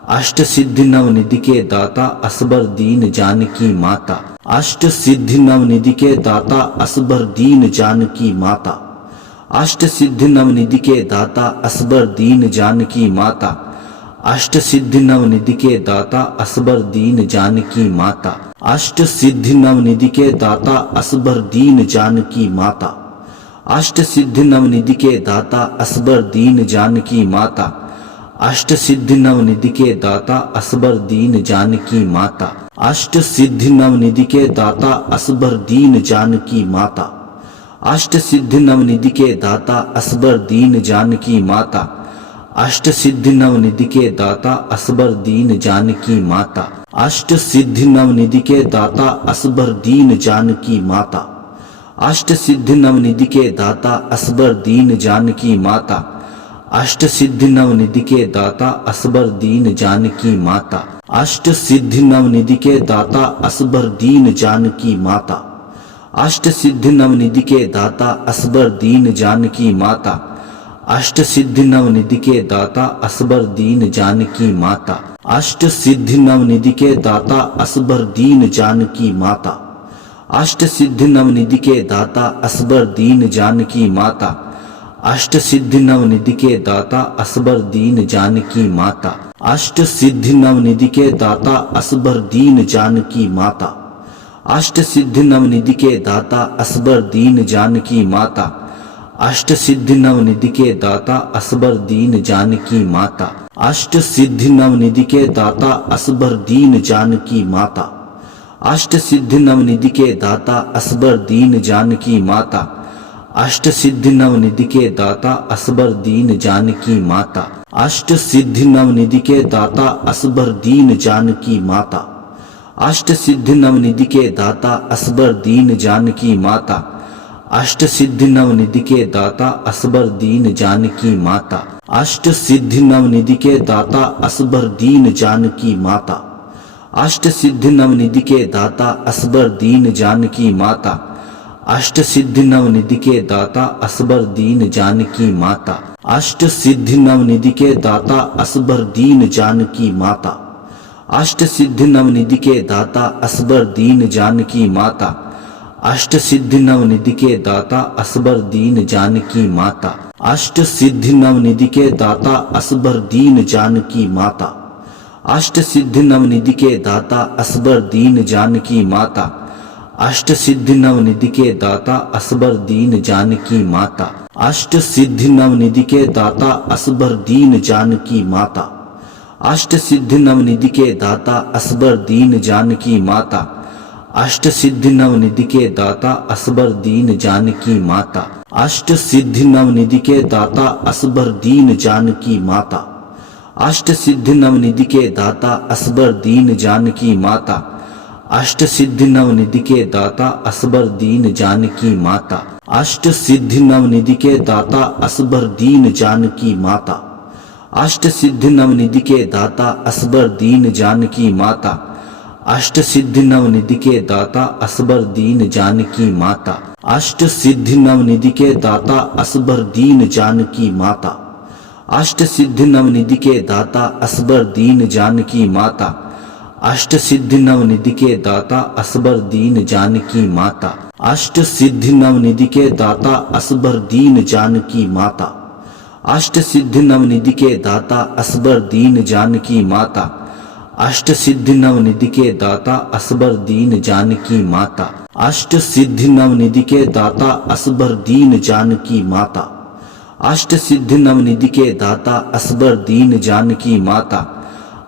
अष्ट सिद्धि नवनिधि के दाता असबर दीन जानकी माता। अष्ट सिद्धि नवनिधि के दाता असबर दीन जानकी माता। अष्ट सिद्धि नवनिधि के दाता असबर दीन जानकी माता। अष्ट सिद्धि नवनिधि के दाता असबर दीन जानकी माता। अष्ट सिद्धि नवनिधि के दाता असबर दीन जानकी माता। अष्ट सिद्धि नवनिधि के दाता असबर दीन जानकी माता। अष्ट सिद्धि नवनिधि के दाता असबर दीन जानकी माता। अष्ट सिद्धि नवनिधि के दाता असबर दीन जानकी माता। अष्ट सिद्धि नवनिधि के दाता असबर दीन जानकी माता। अष्ट सिद्धि नवनिधि के दाता असबर दीन जानकी माता। अष्ट सिद्धि नवनिधि के दाता असबर दीन जानकी माता। अष्ट सिद्धि नवनिधि के दाता असबर दीन जानकी माता। अष्ट सिद्धि नवनिधि के दाता असबर दीन जानकी माता। अष्ट सिद्धि नवनिधि के दाता असबर दीन जानकी माता। अष्ट सिद्धि नवनिधि के दाता असबर दीन जानकी माता। अष्ट सिद्धि नवनिधि के दाता असबर दीन जानकी माता। अष्ट सिद्धि नवनिधि के दाता असबर दीन जानकी माता। अष्ट सिद्धि नवनिधि के दाता असबर दीन जानकी माता। अष्ट सिद्धि नवनिधि के दाता असबर दीन जानकी माता। अष्ट सिद्धि नवनिधि के दाता असबर दीन जानकी माता। अष्ट सिद्धि नवनिधि के दाता असबर दीन जानकी माता। अष्ट सिद्धि नवनिधि के दाता असबर दीन जानकी माता। अष्ट सिद्धि नवनिधि के दाता असबर दीन जानकी माता। अष्ट सिद्धि नवनिधि के दाता असबर दीन जानकी माता। अष्ट सिद्धि नवनिधि के दाता असबर दीन जानकी माता। अष्ट सिद्धि नवनिधि के दाता असबर दीन जानकी माता। अष्ट सिद्धि नवनिधि के दाता असबर दीन जानकी माता। अष्ट सिद्धि नवनिधि के दाता असबर दीन जानकी माता। अष्ट सिद्धि नवनिधि के दाता असबर दीन जानकी माता। अष्ट सिद्धि नवनिधि के दाता असबर दीन जानकी माता। अष्ट सिद्धि नवनिधि के दाता असबर दीन जानकी माता। अष्ट सिद्धि नवनिधि के दाता असबर दीन जानकी माता। अष्ट सिद्धि नवनिधि के दाता असबर दीन जानकी माता। अष्ट सिद्धि नवनिधि के दाता असबर दीन जानकी माता। अष्ट सिद्धि नवनिधि के दाता असबर दीन जानकी माता। अष्ट सिद्धि नवनिधि के दाता असबर दीन जानकी माता। अष्ट सिद्धि नवनिधि के दाता असबर दीन जानकी माता। अष्ट सिद्धि नवनिधि के दाता असबर दीन जानकी माता। अष्ट सिद्धि नवनिधि के दाता असबर दीन जानकी माता। अष्ट सिद्धि नवनिधि के दाता असबर दीन जानकी माता। अष्ट सिद्धि नवनिधि के दाता असबर दीन जानकी माता। अष्ट सिद्धि नवनिधि के दाता असबर दीन जानकी माता। अष्ट सिद्धि नवनिधि के दाता असबर दीन जानकी माता। अष्ट सिद्धि नवनिधि के दाता असबर दीन जानकी माता। अष्ट सिद्धि नवनिधि के दाता असबर दीन जानकी माता। अष्ट सिद्धि नवनिधि के दाता असबर दीन जानकी माता। अष्ट सिद्धि नवनिधि के दाता असबर दीन जानकी माता। अष्ट सिद्धि नवनिधि के दाता असबर दीन जानकी माता। अष्ट सिद्धि नवनिधि के दाता असबर दीन जानकी माता। अष्ट सिद्धि नवनिधि के दाता असबर दीन जानकी माता। अष्ट सिद्धि नवनिधि के दाता असबर दीन जानकी माता। अष्ट सिद्धि नवनिधि के दाता असबर दीन जानकी माता। अष्ट सिद्धि नवनिधि के दाता असबर दीन जानकी माता।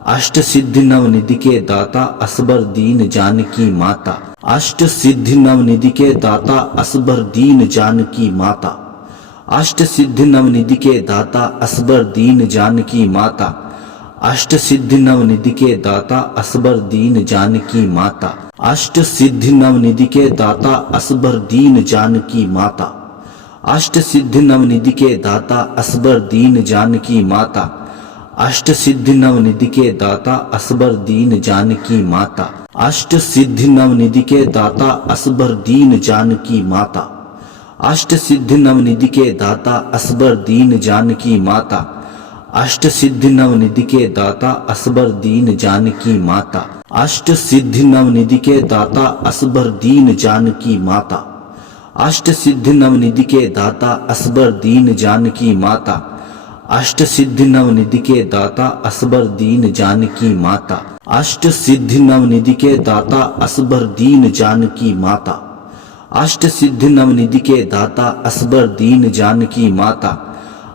अष्ट सिद्धि नवनिधि के दाता असबर दीन जानकी माता। अष्ट सिद्धि नवनिधि के दाता असबर दीन जानकी माता। अष्ट सिद्धि नवनिधि के दाता असबर दीन जानकी माता। अष्ट सिद्धि नवनिधि के दाता असबर दीन जानकी माता। अष्ट सिद्धि नवनिधि के दाता असबर दीन जानकी माता। अष्ट सिद्धि नवनिधि के दाता असबर दीन जानकी माता। अष्ट सिद्धि नवनिधि के दाता असबर दीन जानकी माता। अष्ट सिद्धि नवनिधि के दाता असबर दीन जानकी माता। अष्ट सिद्धि नवनिधि के दाता असबर दीन जानकी माता। अष्ट सिद्धि नवनिधि के दाता असबर दीन जानकी माता। अष्ट सिद्धि नवनिधि के दाता असबर दीन जानकी माता। अष्ट सिद्धि नवनिधि के दाता असबर दीन जानकी माता। अष्ट सिद्धि नवनिधि के दाता असबर दीन जानकी माता। अष्ट सिद्धि नवनिधि के दाता असबर दीन जानकी माता। अष्ट सिद्धि नवनिधि के दाता असबर दीन जानकी माता। अष्ट सिद्धि नवनिधि के दाता असबर दीन जानकी माता।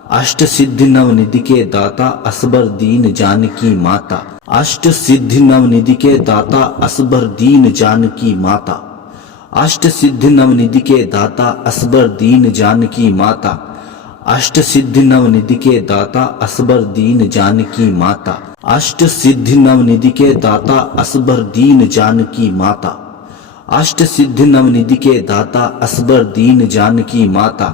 अष्ट सिद्धि नवनिधि के दाता असबर दीन जानकी माता। अष्ट सिद्धि नवनिधि के दाता असबर दीन जानकी माता। अष्ट सिद्धि नवनिधि के दाता असबर दीन जानकी माता। अष्ट सिद्धि नवनिधि के दाता असबर दीन जानकी माता। अष्ट सिद्धि नवनिधि के दाता असबर दीन जानकी माता। अष्ट सिद्धि नवनिधि के दाता असबर दीन जानकी माता।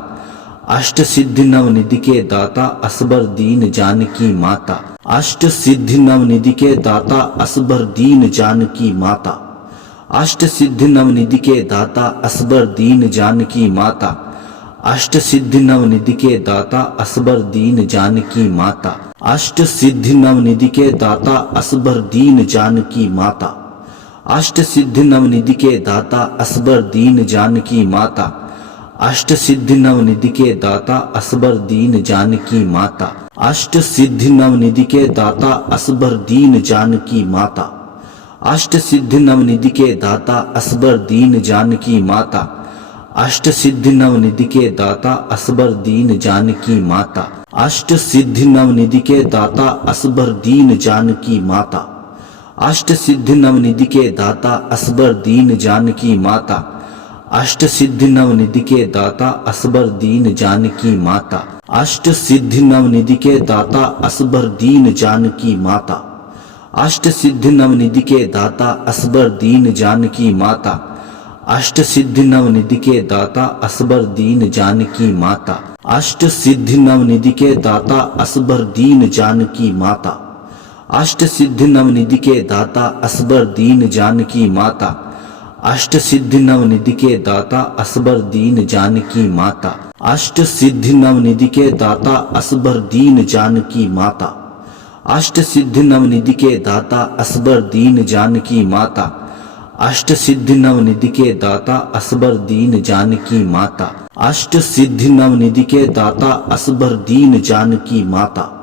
अष्ट सिद्धि नवनिधि के दाता असबर दीन जानकी माता। अष्ट सिद्धि नवनिधि के दाता असबर दीन जानकी माता। अष्ट सिद्धि नवनिधि के दाता असबर दीन जानकी माता। अष्ट सिद्धि नवनिधि के दाता असबर दीन जानकी माता। अष्ट सिद्धि नवनिधि के दाता असबर दीन जानकी माता। अष्ट सिद्धि नवनिधि के दाता असबर दीन जानकी माता। अष्ट सिद्धि नवनिधि के दाता असबर दीन जानकी माता। अष्ट सिद्धि नवनिधि के दाता असबर दीन जानकी माता। अष्ट सिद्धि नवनिधि के दाता असबर दीन जानकी माता। अष्ट सिद्धि नवनिधि के दाता असबर दीन जानकी माता। अष्ट सिद्धि नवनिधि के दाता असबर दीन जानकी माता। अष्ट सिद्धि नवनिधि के दाता असबर दीन जानकी माता। अष्ट सिद्धि नवनिधि के दाता असबर दीन जानकी माता। अष्ट सिद्धि नवनिधि के दाता असबर दीन जानकी माता। अष्ट सिद्धि नवनिधि के दाता असबर दीन जानकी माता। अष्ट सिद्धि नवनिधि के दाता असबर दीन जानकी माता। अष्ट सिद्धि नवनिधि के दाता असबर दीन जानकी माता। अष्ट सिद्धि नवनिधि के दाता असबर दीन जानकी माता। अष्ट सिद्धि नवनिधि के दाता असबर दीन जानकी माता। अष्ट सिद्धि नवनिधि के दाता असबर दीन जानकी माता। अष्ट सिद्धि नवनिधि के दाता असबर दीन जानकी माता।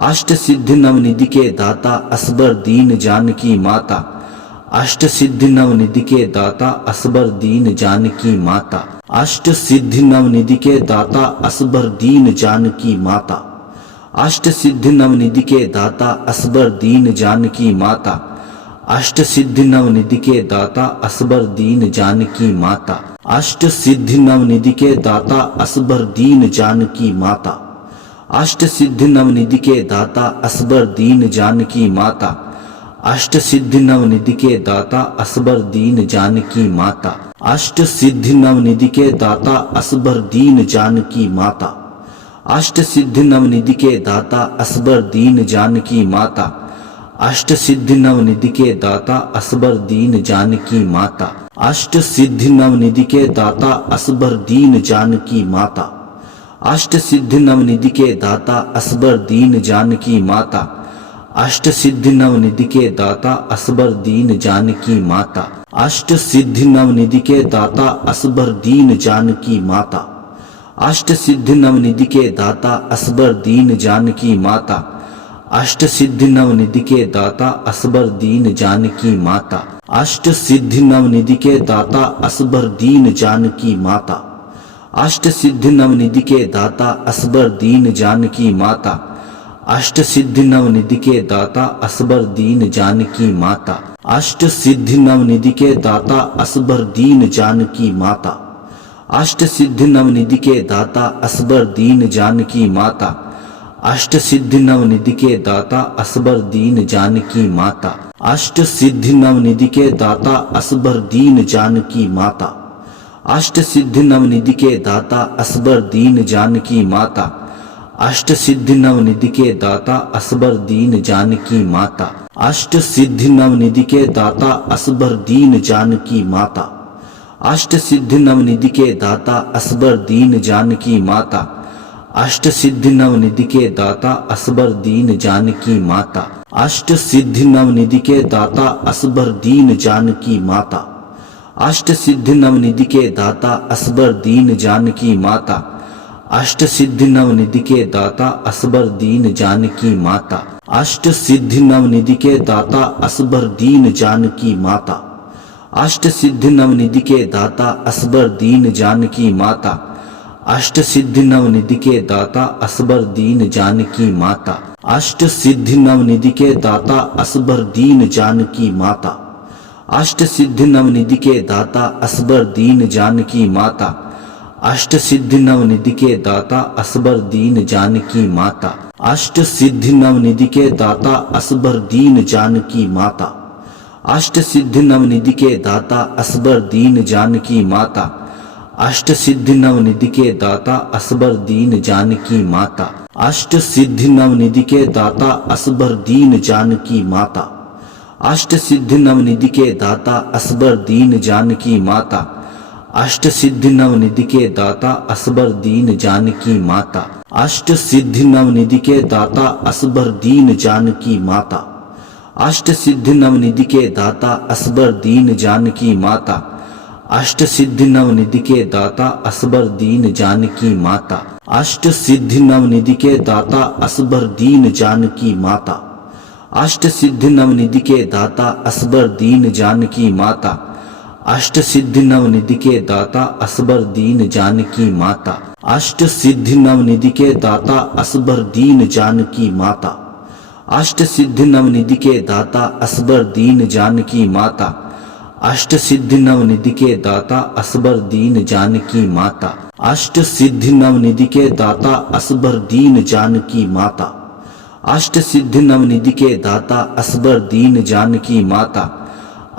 अष्ट सिद्धि नवनिधि के दाता असबर दीन जानकी माता। अष्ट सिद्धि नवनिधि के दाता असबर दीन जानकी माता। अष्ट सिद्धि नवनिधि के दाता असबर दीन जानकी माता। अष्ट सिद्धि नवनिधि के दाता असबर दीन जानकी माता। अष्ट सिद्धि नवनिधि के दाता असबर दीन जानकी माता। अष्ट सिद्धि नवनिधि के दाता असबर दीन जानकी माता। अष्ट सिद्धि नवनिधि के दाता असबर दीन जानकी माता। अष्ट सिद्धि नवनिधि के दाता असबर दीन जानकी माता। अष्ट सिद्धि नवनिधि के दाता असबर दीन जानकी माता। अष्ट सिद्धि नवनिधि के दाता असबर दीन जानकी माता। अष्ट सिद्धि नवनिधि के दाता असबर दीन जानकी माता। अष्ट सिद्धि नवनिधि के दाता असबर दीन जानकी माता। अष्ट सिद्धि नवनिधि के दाता असबर दीन जानकी माता। अष्ट सिद्धि नवनिधि के दाता असबर दीन जानकी माता। अष्ट सिद्धि नवनिधि के दाता असबर दीन जानकी माता। अष्ट सिद्धि नवनिधि के दाता असबर दीन जानकी माता। अष्ट सिद्धि नवनिधि के दाता असबर दीन जानकी माता। अष्ट सिद्धि नवनिधि के दाता असबर दीन जानकी माता। अष्ट सिद्धि नवनिधि के दाता असबर दीन जानकी माता। अष्ट सिद्धि नवनिधि के दाता असबर दीन जानकी माता। अष्ट सिद्धि नवनिधि के दाता असबर दीन जानकी माता। अष्ट सिद्धि नवनिधि के दाता असबर दीन जानकी माता। अष्ट सिद्धि नवनिधि के दाता असबर दीन जानकी माता। अष्ट सिद्धि नवनिधि के दाता असबर दीन जानकी माता। अष्ट सिद्धि नवनिधि के दाता असबर दीन जानकी माता। अष्ट सिद्धि नवनिधि के दाता असबर दीन जानकी माता। अष्ट सिद्धि नवनिधि के दाता असबर दीन जानकी माता। अष्ट सिद्धि नवनिधि के दाता असबर दीन जानकी माता। अष्ट सिद्धि नवनिधि के दाता असबर दीन जानकी माता। अष्ट सिद्धि नवनिधि के दाता असबर दीन जानकी माता। अष्ट सिद्धि नवनिधि के दाता असबर दीन जानकी माता। अष्ट सिद्धि नवनिधि के दाता असबर दीन जानकी माता। अष्ट सिद्धि नवनिधि के दाता असबर दीन जानकी माता। अष्ट सिद्धि नवनिधि के दाता असबर दीन जानकी माता। अष्ट सिद्धि नवनिधि के दाता असबर दीन जानकी माता। अष्ट सिद्धि नवनिधि के दाता असबर दीन जानकी माता। अष्ट सिद्धि नवनिधि के दाता असबर दीन जानकी माता। अष्ट सिद्धि नवनिधि के दाता असबर दीन जानकी माता। अष्ट सिद्धि नवनिधि के दाता असबर दीन जानकी माता। अष्ट सिद्धि नवनिधि के दाता असबर दीन जानकी माता। अष्ट सिद्धि नवनिधि के दाता असबर दीन जानकी माता। अष्ट सिद्धि नवनिधि के दाता असबर दीन जानकी माता। अष्ट सिद्धि नवनिधि के दाता असबर दीन जानकी माता। अष्ट सिद्धि नवनिधि के दाता असबर दीन जानकी माता। अष्ट सिद्धि नवनिधि के दाता असबर दीन जानकी माता। अष्ट सिद्धि नवनिधि के दाता असबर दीन जानकी माता। अष्ट सिद्धि नवनिधि के दाता असबर दीन जानकी माता। अष्ट सिद्धि नवनिधि के दाता असबर दीन जानकी माता। अष्ट सिद्धि नवनिधि के दाता असबर दीन जानकी माता। अष्ट सिद्धि नवनिधि के दाता असबर दीन जानकी माता। अष्ट सिद्धि नवनिधि के दाता असबर दीन जानकी माता। अष्ट सिद्धि नवनिधि के दाता असबर दीन जानकी माता। अष्ट सिद्धि नवनिधि के दाता असबर दीन जानकी माता। अष्ट सिद्धि नवनिधि के दाता असबर दीन जानकी माता। अष्ट सिद्धि नवनिधि के दाता असबर दीन जानकी माता।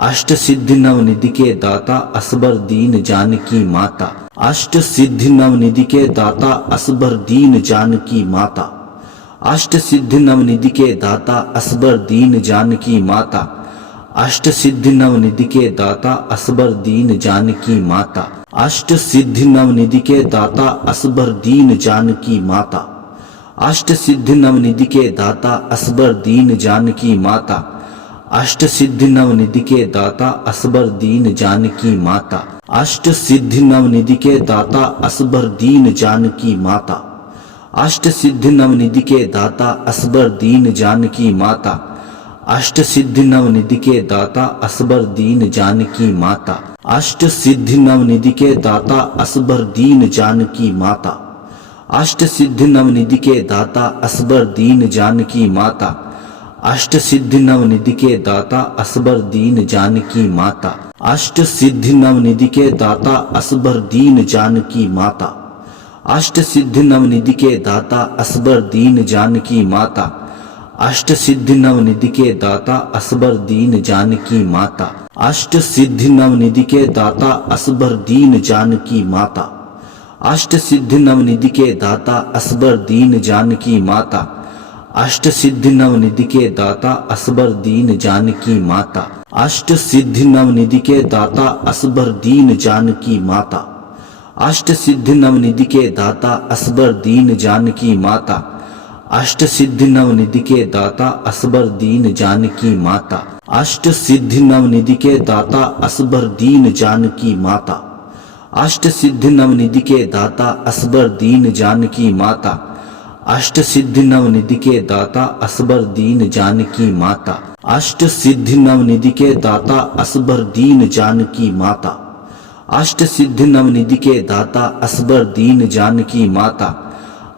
अष्ट सिद्धि नवनिधि के दाता असबर दीन जानकी माता। अष्ट सिद्धि नवनिधि के दाता असबर दीन जानकी माता। अष्ट सिद्धि नवनिधि के दाता असबर दीन जानकी माता। अष्ट सिद्धि नवनिधि के दाता असबर दीन जानकी माता। अष्ट सिद्धि नवनिधि के दाता असबर दीन जानकी माता। अष्ट सिद्धि नवनिधि के दाता असबर दीन जानकी माता। अष्ट सिद्धि नवनिधि के दाता असबर दीन जानकी माता। अष्ट सिद्धि नवनिधि के दाता असबर दीन जानकी माता। अष्ट सिद्धि नवनिधि के दाता असबर दीन जानकी माता। अष्ट सिद्धि नवनिधि के दाता असबर दीन जानकी माता। अष्ट सिद्धि नवनिधि के दाता असबर दीन जानकी माता। अष्ट सिद्धि नवनिधि के दाता असबर दीन जानकी माता। अष्ट सिद्धि नवनिधि के दाता असबर दीन जानकी माता। अष्ट सिद्धि नवनिधि के दाता असबर दीन जानकी माता। अष्ट सिद्धि नवनिधि के दाता असबर दीन जानकी माता। अष्ट सिद्धि नवनिधि के दाता असबर दीन जानकी माता। अष्ट सिद्धि नवनिधि के दाता असबर दीन जानकी माता। अष्ट सिद्धि नवनिधि के दाता असबर दीन जानकी माता। अष्ट सिद्धि नवनिधि के दाता असबर दीन जानकी माता। अष्ट सिद्धि नवनिधि के दाता असबर दीन जानकी माता। अष्ट सिद्धि नवनिधि के दाता असबर दीन जानकी माता। अष्ट सिद्धि नवनिधि के दाता असबर दीन जानकी माता। अष्ट सिद्धि नवनिधि के दाता असबर दीन जानकी माता। अष्ट सिद्धि नवनिधि के दाता असबर दीन जानकी माता। अष्ट सिद्धि नवनिधि के दाता असबर दीन जानकी माता। अष्ट सिद्धि नवनिधि के दाता असबर दीन जानकी माता। अष्ट सिद्धि नवनिधि के दाता असबर दीन जानकी माता।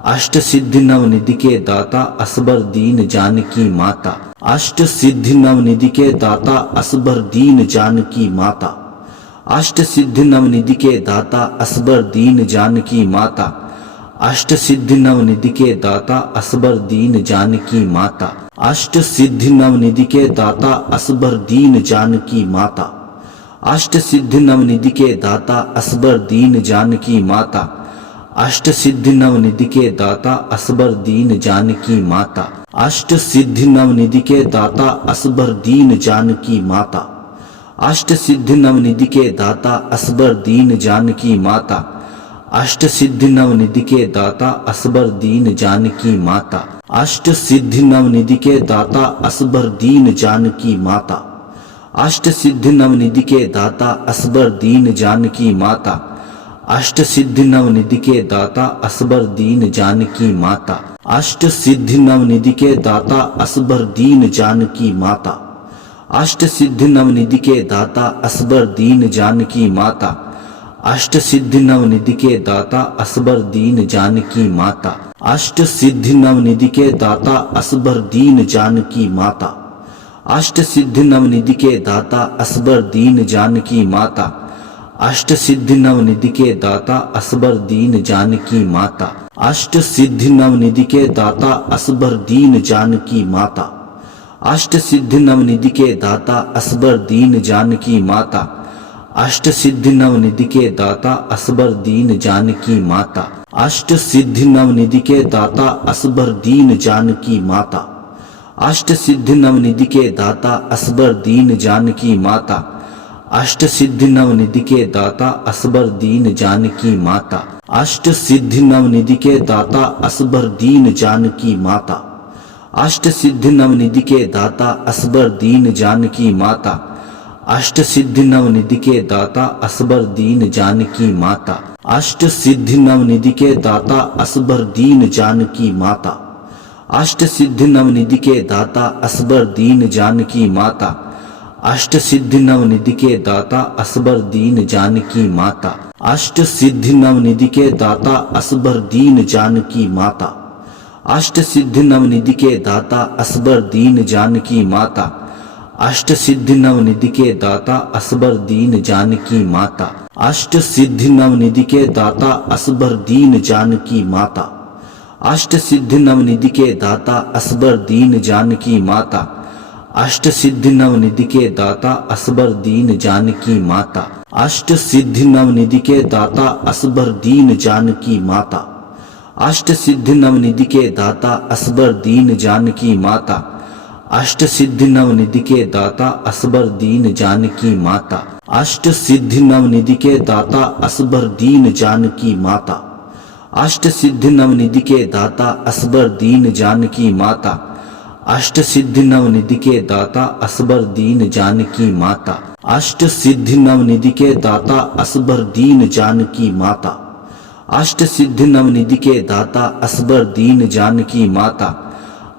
अष्ट सिद्धि नवनिधि के दाता असबर दीन जानकी माता। अष्ट सिद्धि नवनिधि के दाता असबर दीन जानकी माता। अष्ट सिद्धि नवनिधि के दाता असबर दीन जानकी माता। अष्ट सिद्धि नवनिधि के दाता असबर दीन जानकी माता। अष्ट सिद्धि नवनिधि के दाता असबर दीन जानकी माता। अष्ट सिद्धि नवनिधि के दाता असबर दीन जानकी माता। अष्ट सिद्धि नवनिधि के दाता असबर दीन जानकी माता। अष्ट सिद्धि नवनिधि के दाता असबर दीन जानकी माता। अष्ट सिद्धि नवनिधि के दाता असबर दीन जानकी माता। अष्ट सिद्धि नवनिधि के दाता असबर दीन जानकी माता। अष्ट सिद्धि नवनिधि के दाता असबर दीन जानकी माता। अष्ट सिद्धि नवनिधि के दाता असबर दीन जानकी माता। अष्ट सिद्धि नवनिधि के दाता असबर दीन जानकी माता। अष्ट सिद्धि नवनिधि के दाता असबर दीन जानकी माता। अष्ट सिद्धि नवनिधि के दाता असबर दीन जानकी माता। अष्ट सिद्धि नवनिधि के दाता असबर दीन जानकी माता। अष्ट सिद्धि नवनिधि के दाता असबर दीन जानकी माता। अष्ट सिद्धि नवनिधि के दाता असबर दीन जानकी माता। अष्ट सिद्धि नवनिधि के दाता असबर दीन जानकी माता। अष्ट सिद्धि नवनिधि के दाता असबर दीन जानकी माता। अष्ट सिद्धि नवनिधि के दाता असबर दीन जानकी माता। अष्ट सिद्धि नवनिधि के दाता असबर दीन जानकी माता। अष्ट सिद्धि नवनिधि के दाता असबर दीन जानकी माता। अष्ट सिद्धि नवनिधि के दाता असबर दीन जानकी माता। अष्ट सिद्धि नवनिधि के दाता असबर दीन जानकी माता। अष्ट सिद्धि नवनिधि के दाता असबर दीन जानकी माता। अष्ट सिद्धि नवनिधि के दाता असबर दीन जानकी माता। अष्ट सिद्धि नवनिधि के दाता असबर दीन जानकी माता। अष्ट सिद्धि नवनिधि के दाता असबर दीन जानकी माता। अष्ट सिद्धि नवनिधि के दाता असबर दीन जानकी माता। अष्ट सिद्धि नवनिधि के दाता असबर दीन जानकी माता। अष्ट सिद्धि नवनिधि के दाता असबर दीन जानकी माता। अष्ट सिद्धि नवनिधि के दाता असबर दीन जानकी माता। अष्ट सिद्धि नवनिधि के दाता असबर दीन जानकी माता। अष्ट सिद्धि नवनिधि के दाता असबर दीन जानकी माता। अष्ट सिद्धि नवनिधि के दाता असबर दीन जानकी माता। अष्ट सिद्धि नवनिधि के दाता असबर दीन जानकी माता। अष्ट सिद्धि नवनिधि के दाता असबर दीन जानकी माता। अष्ट सिद्धि नवनिधि के दाता असबर दीन जानकी माता। अष्ट सिद्धि नवनिधि के दाता असबर दीन जानकी माता। अष्ट सिद्धि नवनिधि के दाता असबर दीन जानकी माता। अष्ट सिद्धि नवनिधि के दाता असबर दीन जानकी माता। अष्ट सिद्धि नवनिधि के दाता असबर दीन जानकी माता। अष्ट सिद्धि नवनिधि के दाता असबर दीन जानकी माता। अष्ट सिद्धि नवनिधि के दाता असबर दीन जानकी माता।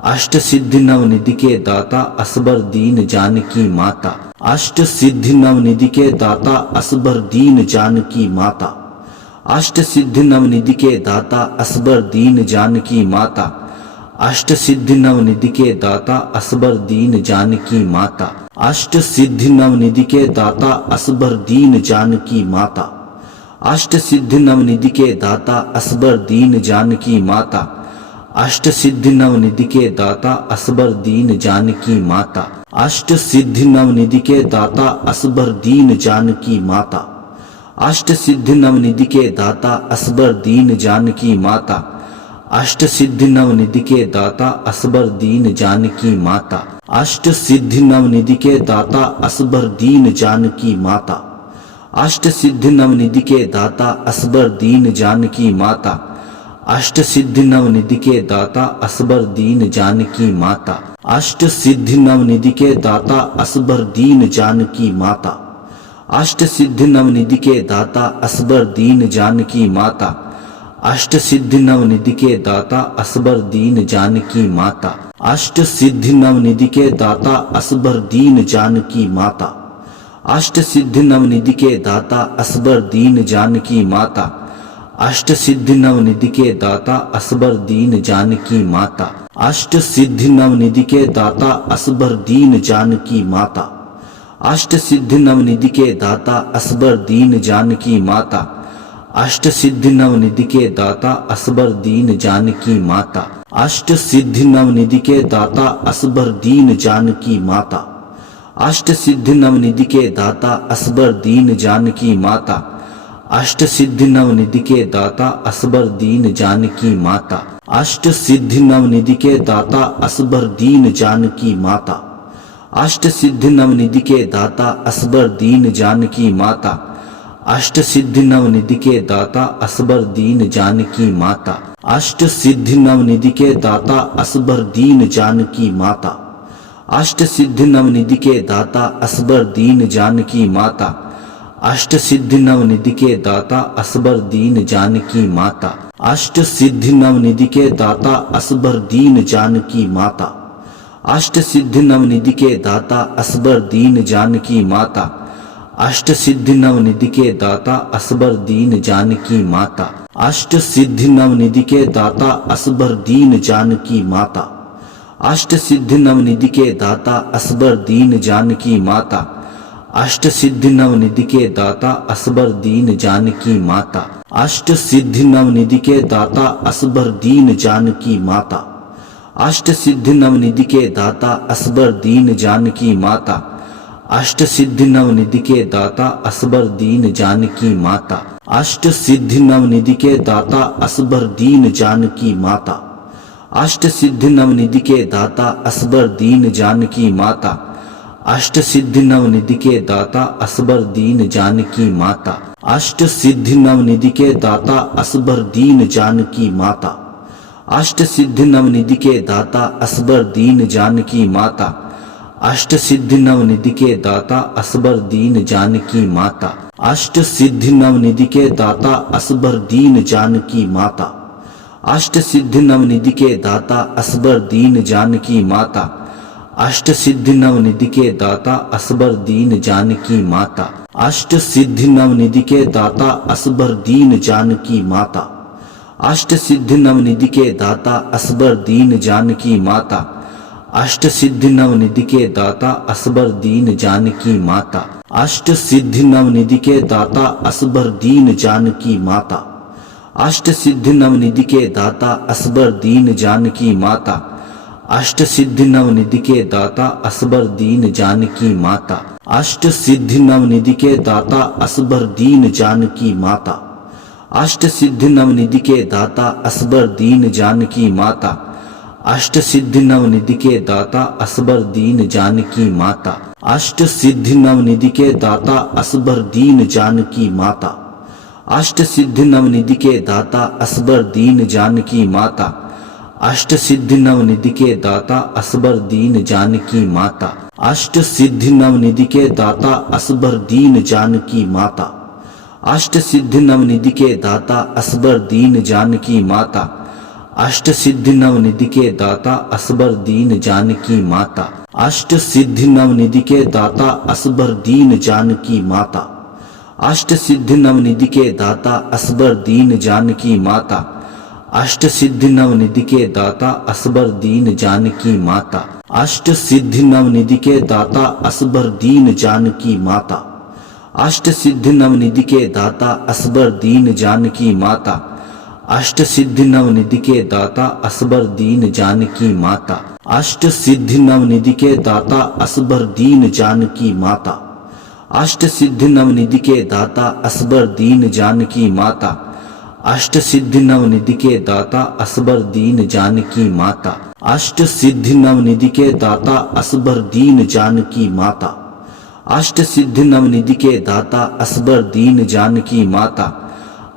अष्ट सिद्धि नवनिधि के दाता असबर दीन जानकी माता। अष्ट सिद्धि नवनिधि के दाता असबर दीन जानकी माता। अष्ट सिद्धि नवनिधि के दाता असबर दीन जानकी माता। अष्ट सिद्धि नवनिधि के दाता असबर दीन जानकी माता। अष्ट सिद्धि नवनिधि के दाता असबर दीन जानकी माता। अष्ट सिद्धि नवनिधि के दाता असबर दीन जानकी माता। अष्ट सिद्धि नवनिधि के दाता असबर दीन जानकी माता। अष्ट सिद्धि नवनिधि के दाता असबर दीन जानकी माता। अष्ट सिद्धि नवनिधि के दाता असबर दीन जानकी माता। अष्ट सिद्धि नवनिधि के दाता असबर दीन जानकी माता। अष्ट सिद्धि नवनिधि के दाता असबर दीन जानकी माता। अष्ट सिद्धि नवनिधि के दाता असबर दीन जानकी माता। अष्ट सिद्धि नवनिधि के दाता असबर दीन जानकी माता। अष्ट सिद्धि नवनिधि के दाता असबर दीन जानकी माता। अष्ट सिद्धि नवनिधि के दाता असबर दीन जानकी माता। अष्ट सिद्धि नवनिधि के दाता असबर दीन जानकी माता। अष्ट सिद्धि नवनिधि के दाता असबर दीन जानकी माता। अष्ट सिद्धि नवनिधि के दाता असबर दीन जानकी माता। अष्ट सिद्धि नवनिधि के दाता असबर दीन जानकी माता। अष्ट सिद्धि नवनिधि के दाता असबर दीन जानकी माता। अष्ट सिद्धि नवनिधि के दाता असबर दीन जानकी माता। अष्ट सिद्धि नवनिधि के दाता असबर दीन जानकी माता। अष्ट सिद्धि नवनिधि के दाता असबर दीन जानकी माता। अष्ट सिद्धि नवनिधि के दाता असबर दीन जानकी माता। अष्ट सिद्धि नवनिधि के दाता असबर दीन जानकी माता। अष्ट सिद्धि नवनिधि के दाता असबर दीन जानकी माता। अष्ट सिद्धि नवनिधि के दाता असबर दीन जानकी माता। अष्ट सिद्धि नवनिधि के दाता असबर दीन जानकी माता। अष्ट सिद्धि नवनिधि के दाता असबर दीन जानकी माता। अष्ट सिद्धि नवनिधि के दाता असबर दीन जानकी माता। अष्ट सिद्धि नवनिधि के दाता असबर दीन जानकी माता। अष्ट सिद्धि नवनिधि के दाता असबर दीन जानकी माता। अष्ट सिद्धि नवनिधि के दाता असबर दीन जानकी माता। अष्ट सिद्धि नवनिधि के दाता असबर दीन जानकी माता। अष्ट सिद्धि नवनिधि के दाता असबर दीन जानकी माता। अष्ट सिद्धि नवनिधि के दाता असबर दीन जानकी माता। अष्ट सिद्धि नवनिधि के दाता असबर दीन जानकी माता। अष्ट सिद्धि नवनिधि के दाता असबर दीन जानकी माता। अष्ट सिद्धि नवनिधि के दाता असबर दीन जानकी माता। अष्ट सिद्धि नवनिधि के दाता असबर दीन जानकी माता। अष्ट सिद्धि नवनिधि के दाता असबर दीन जानकी माता। अष्ट सिद्धि नवनिधि के दाता असबर दीन जानकी माता। अष्ट सिद्धि नवनिधि के दाता असबर दीन जानकी माता। अष्ट सिद्धि नवनिधि के दाता असबर दीन जानकी माता। अष्ट सिद्धि नवनिधि के दाता असबर दीन जानकी माता। अष्ट सिद्धि नवनिधि के दाता असबर दीन जानकी माता। अष्ट सिद्धि नवनिधि के दाता असबर दीन जानकी माता। अष्ट सिद्धि नवनिधि के दाता असबर दीन जानकी माता। अष्ट सिद्धि नवनिधि के दाता असबर दीन जानकी माता। अष्ट सिद्धि नवनिधि के दाता असबर दीन जानकी माता। अष्ट सिद्धि नवनिधि के दाता असबर दीन जानकी माता। अष्ट सिद्धि नवनिधि के दाता असबर दीन जानकी माता। अष्ट सिद्धि नवनिधि के दाता असबर दीन जानकी माता। अष्ट सिद्धि नवनिधि के दाता असबर दीन जानकी माता। अष्ट सिद्धि नवनिधि के दाता असबर दीन जानकी माता। अष्ट सिद्धि नवनिधि के दाता असबर दीन जानकी माता। अष्ट सिद्धि नवनिधि के दाता असबर दीन जानकी माता। अष्ट सिद्धि नवनिधि के दाता असबर दीन जानकी माता। अष्ट सिद्धि नवनिधि के दाता असबर दीन जानकी माता। अष्ट सिद्धि नवनिधि के दाता असबर दीन जानकी माता। अष्ट सिद्धि नवनिधि के दाता असबर दीन जानकी माता। अष्ट सिद्धि नवनिधि के दाता असबर दीन जानकी माता। अष्ट सिद्धि नवनिधि के दाता असबर दीन जानकी माता। अष्ट सिद्धि नवनिधि के दाता असबर दीन जानकी माता। अष्ट सिद्धि नवनिधि के दाता असबर दीन जानकी माता। अष्ट सिद्धि नवनिधि के दाता असबर दीन जानकी माता। अष्ट सिद्धि नवनिधि के दाता असबर दीन जानकी माता। अष्ट सिद्धि नवनिधि के दाता असबर दीन जानकी माता। अष्ट सिद्धि नवनिधि के दाता असबर दीन जानकी माता। अष्ट सिद्धि नवनिधि के दाता असबर दीन जानकी माता। अष्ट सिद्धि नवनिधि के दाता असबर दीन जानकी माता। अष्ट सिद्धि नवनिधि के दाता असबर दीन जानकी माता। अष्ट सिद्धि नवनिधि के दाता असबर दीन जानकी माता। अष्ट सिद्धि नवनिधि के दाता असबर दीन जानकी माता। अष्ट सिद्धि नवनिधि के दाता असबर दीन जानकी माता।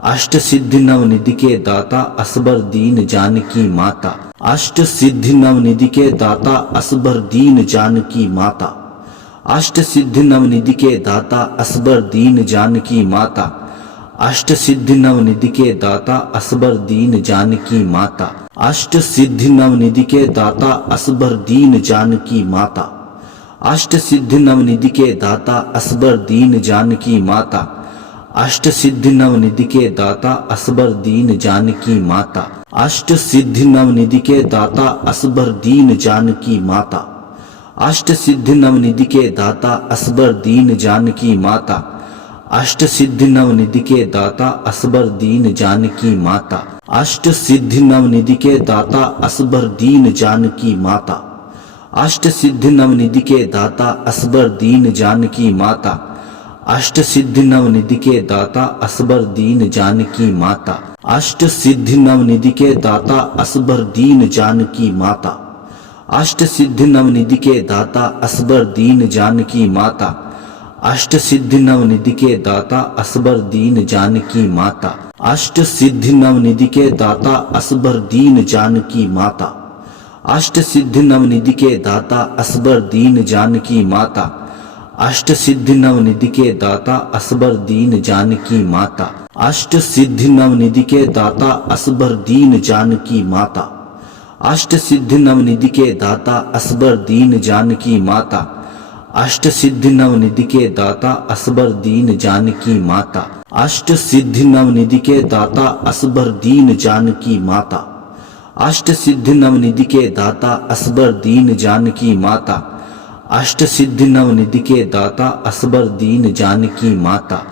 अष्ट सिद्धि नवनिधि के दाता असबर दीन जानकी माता। अष्ट सिद्धि नवनिधि के दाता असबर दीन जानकी माता। अष्ट सिद्धि नवनिधि के दाता असबर दीन जानकी माता। अष्ट सिद्धि नवनिधि के दाता असबर दीन जानकी माता। अष्ट सिद्धि नवनिधि के दाता असबर दीन जानकी माता। अष्ट सिद्धि नवनिधि के दाता असबर दीन जानकी माता। अष्ट सिद्धि नवनिधि के दाता असबर दीन जानकी माता। अष्ट सिद्धि नवनिधि के दाता असबर दीन जानकी माता। अष्ट सिद्धि नवनिधि के दाता असबर दीन जानकी माता। अष्ट सिद्धि नवनिधि के दाता असबर दीन जानकी माता। अष्ट सिद्धि नवनिधि के दाता असबर दीन जानकी माता। अष्ट सिद्धि नवनिधि के दाता असबर दीन जानकी माता। अष्ट सिद्धि नवनिधि के दाता असबर दीन जानकी माता। अष्ट सिद्धि नवनिधि के दाता असबर दीन जानकी माता। अष्ट सिद्धि नवनिधि के दाता असबर दीन जानकी माता। अष्ट सिद्धि नवनिधि के दाता असबर दीन जानकी माता। अष्ट सिद्धि नवनिधि के दाता असबर दीन जानकी माता। अष्ट सिद्धि नवनिधि के दाता असबर दीन जानकी माता। अष्ट सिद्धि नवनिधि के दाता असबर दीन जानकी माता। अष्ट सिद्धि नवनिधि के दाता असबर दीन जानकी माता। अष्ट सिद्धि नवनिधि के दाता असबर दीन जानकी माता। अष्ट सिद्धि नवनिधि के दाता असबर दीन जानकी माता। अष्ट सिद्धि नवनिधि के दाता असबर दीन जानकी माता। अष्ट सिद्धि नवनिधि के दाता असबर दीन जानकी माता। अष्ट सिद्धि नवनिधि के दाता असबर दीन जानकी माता।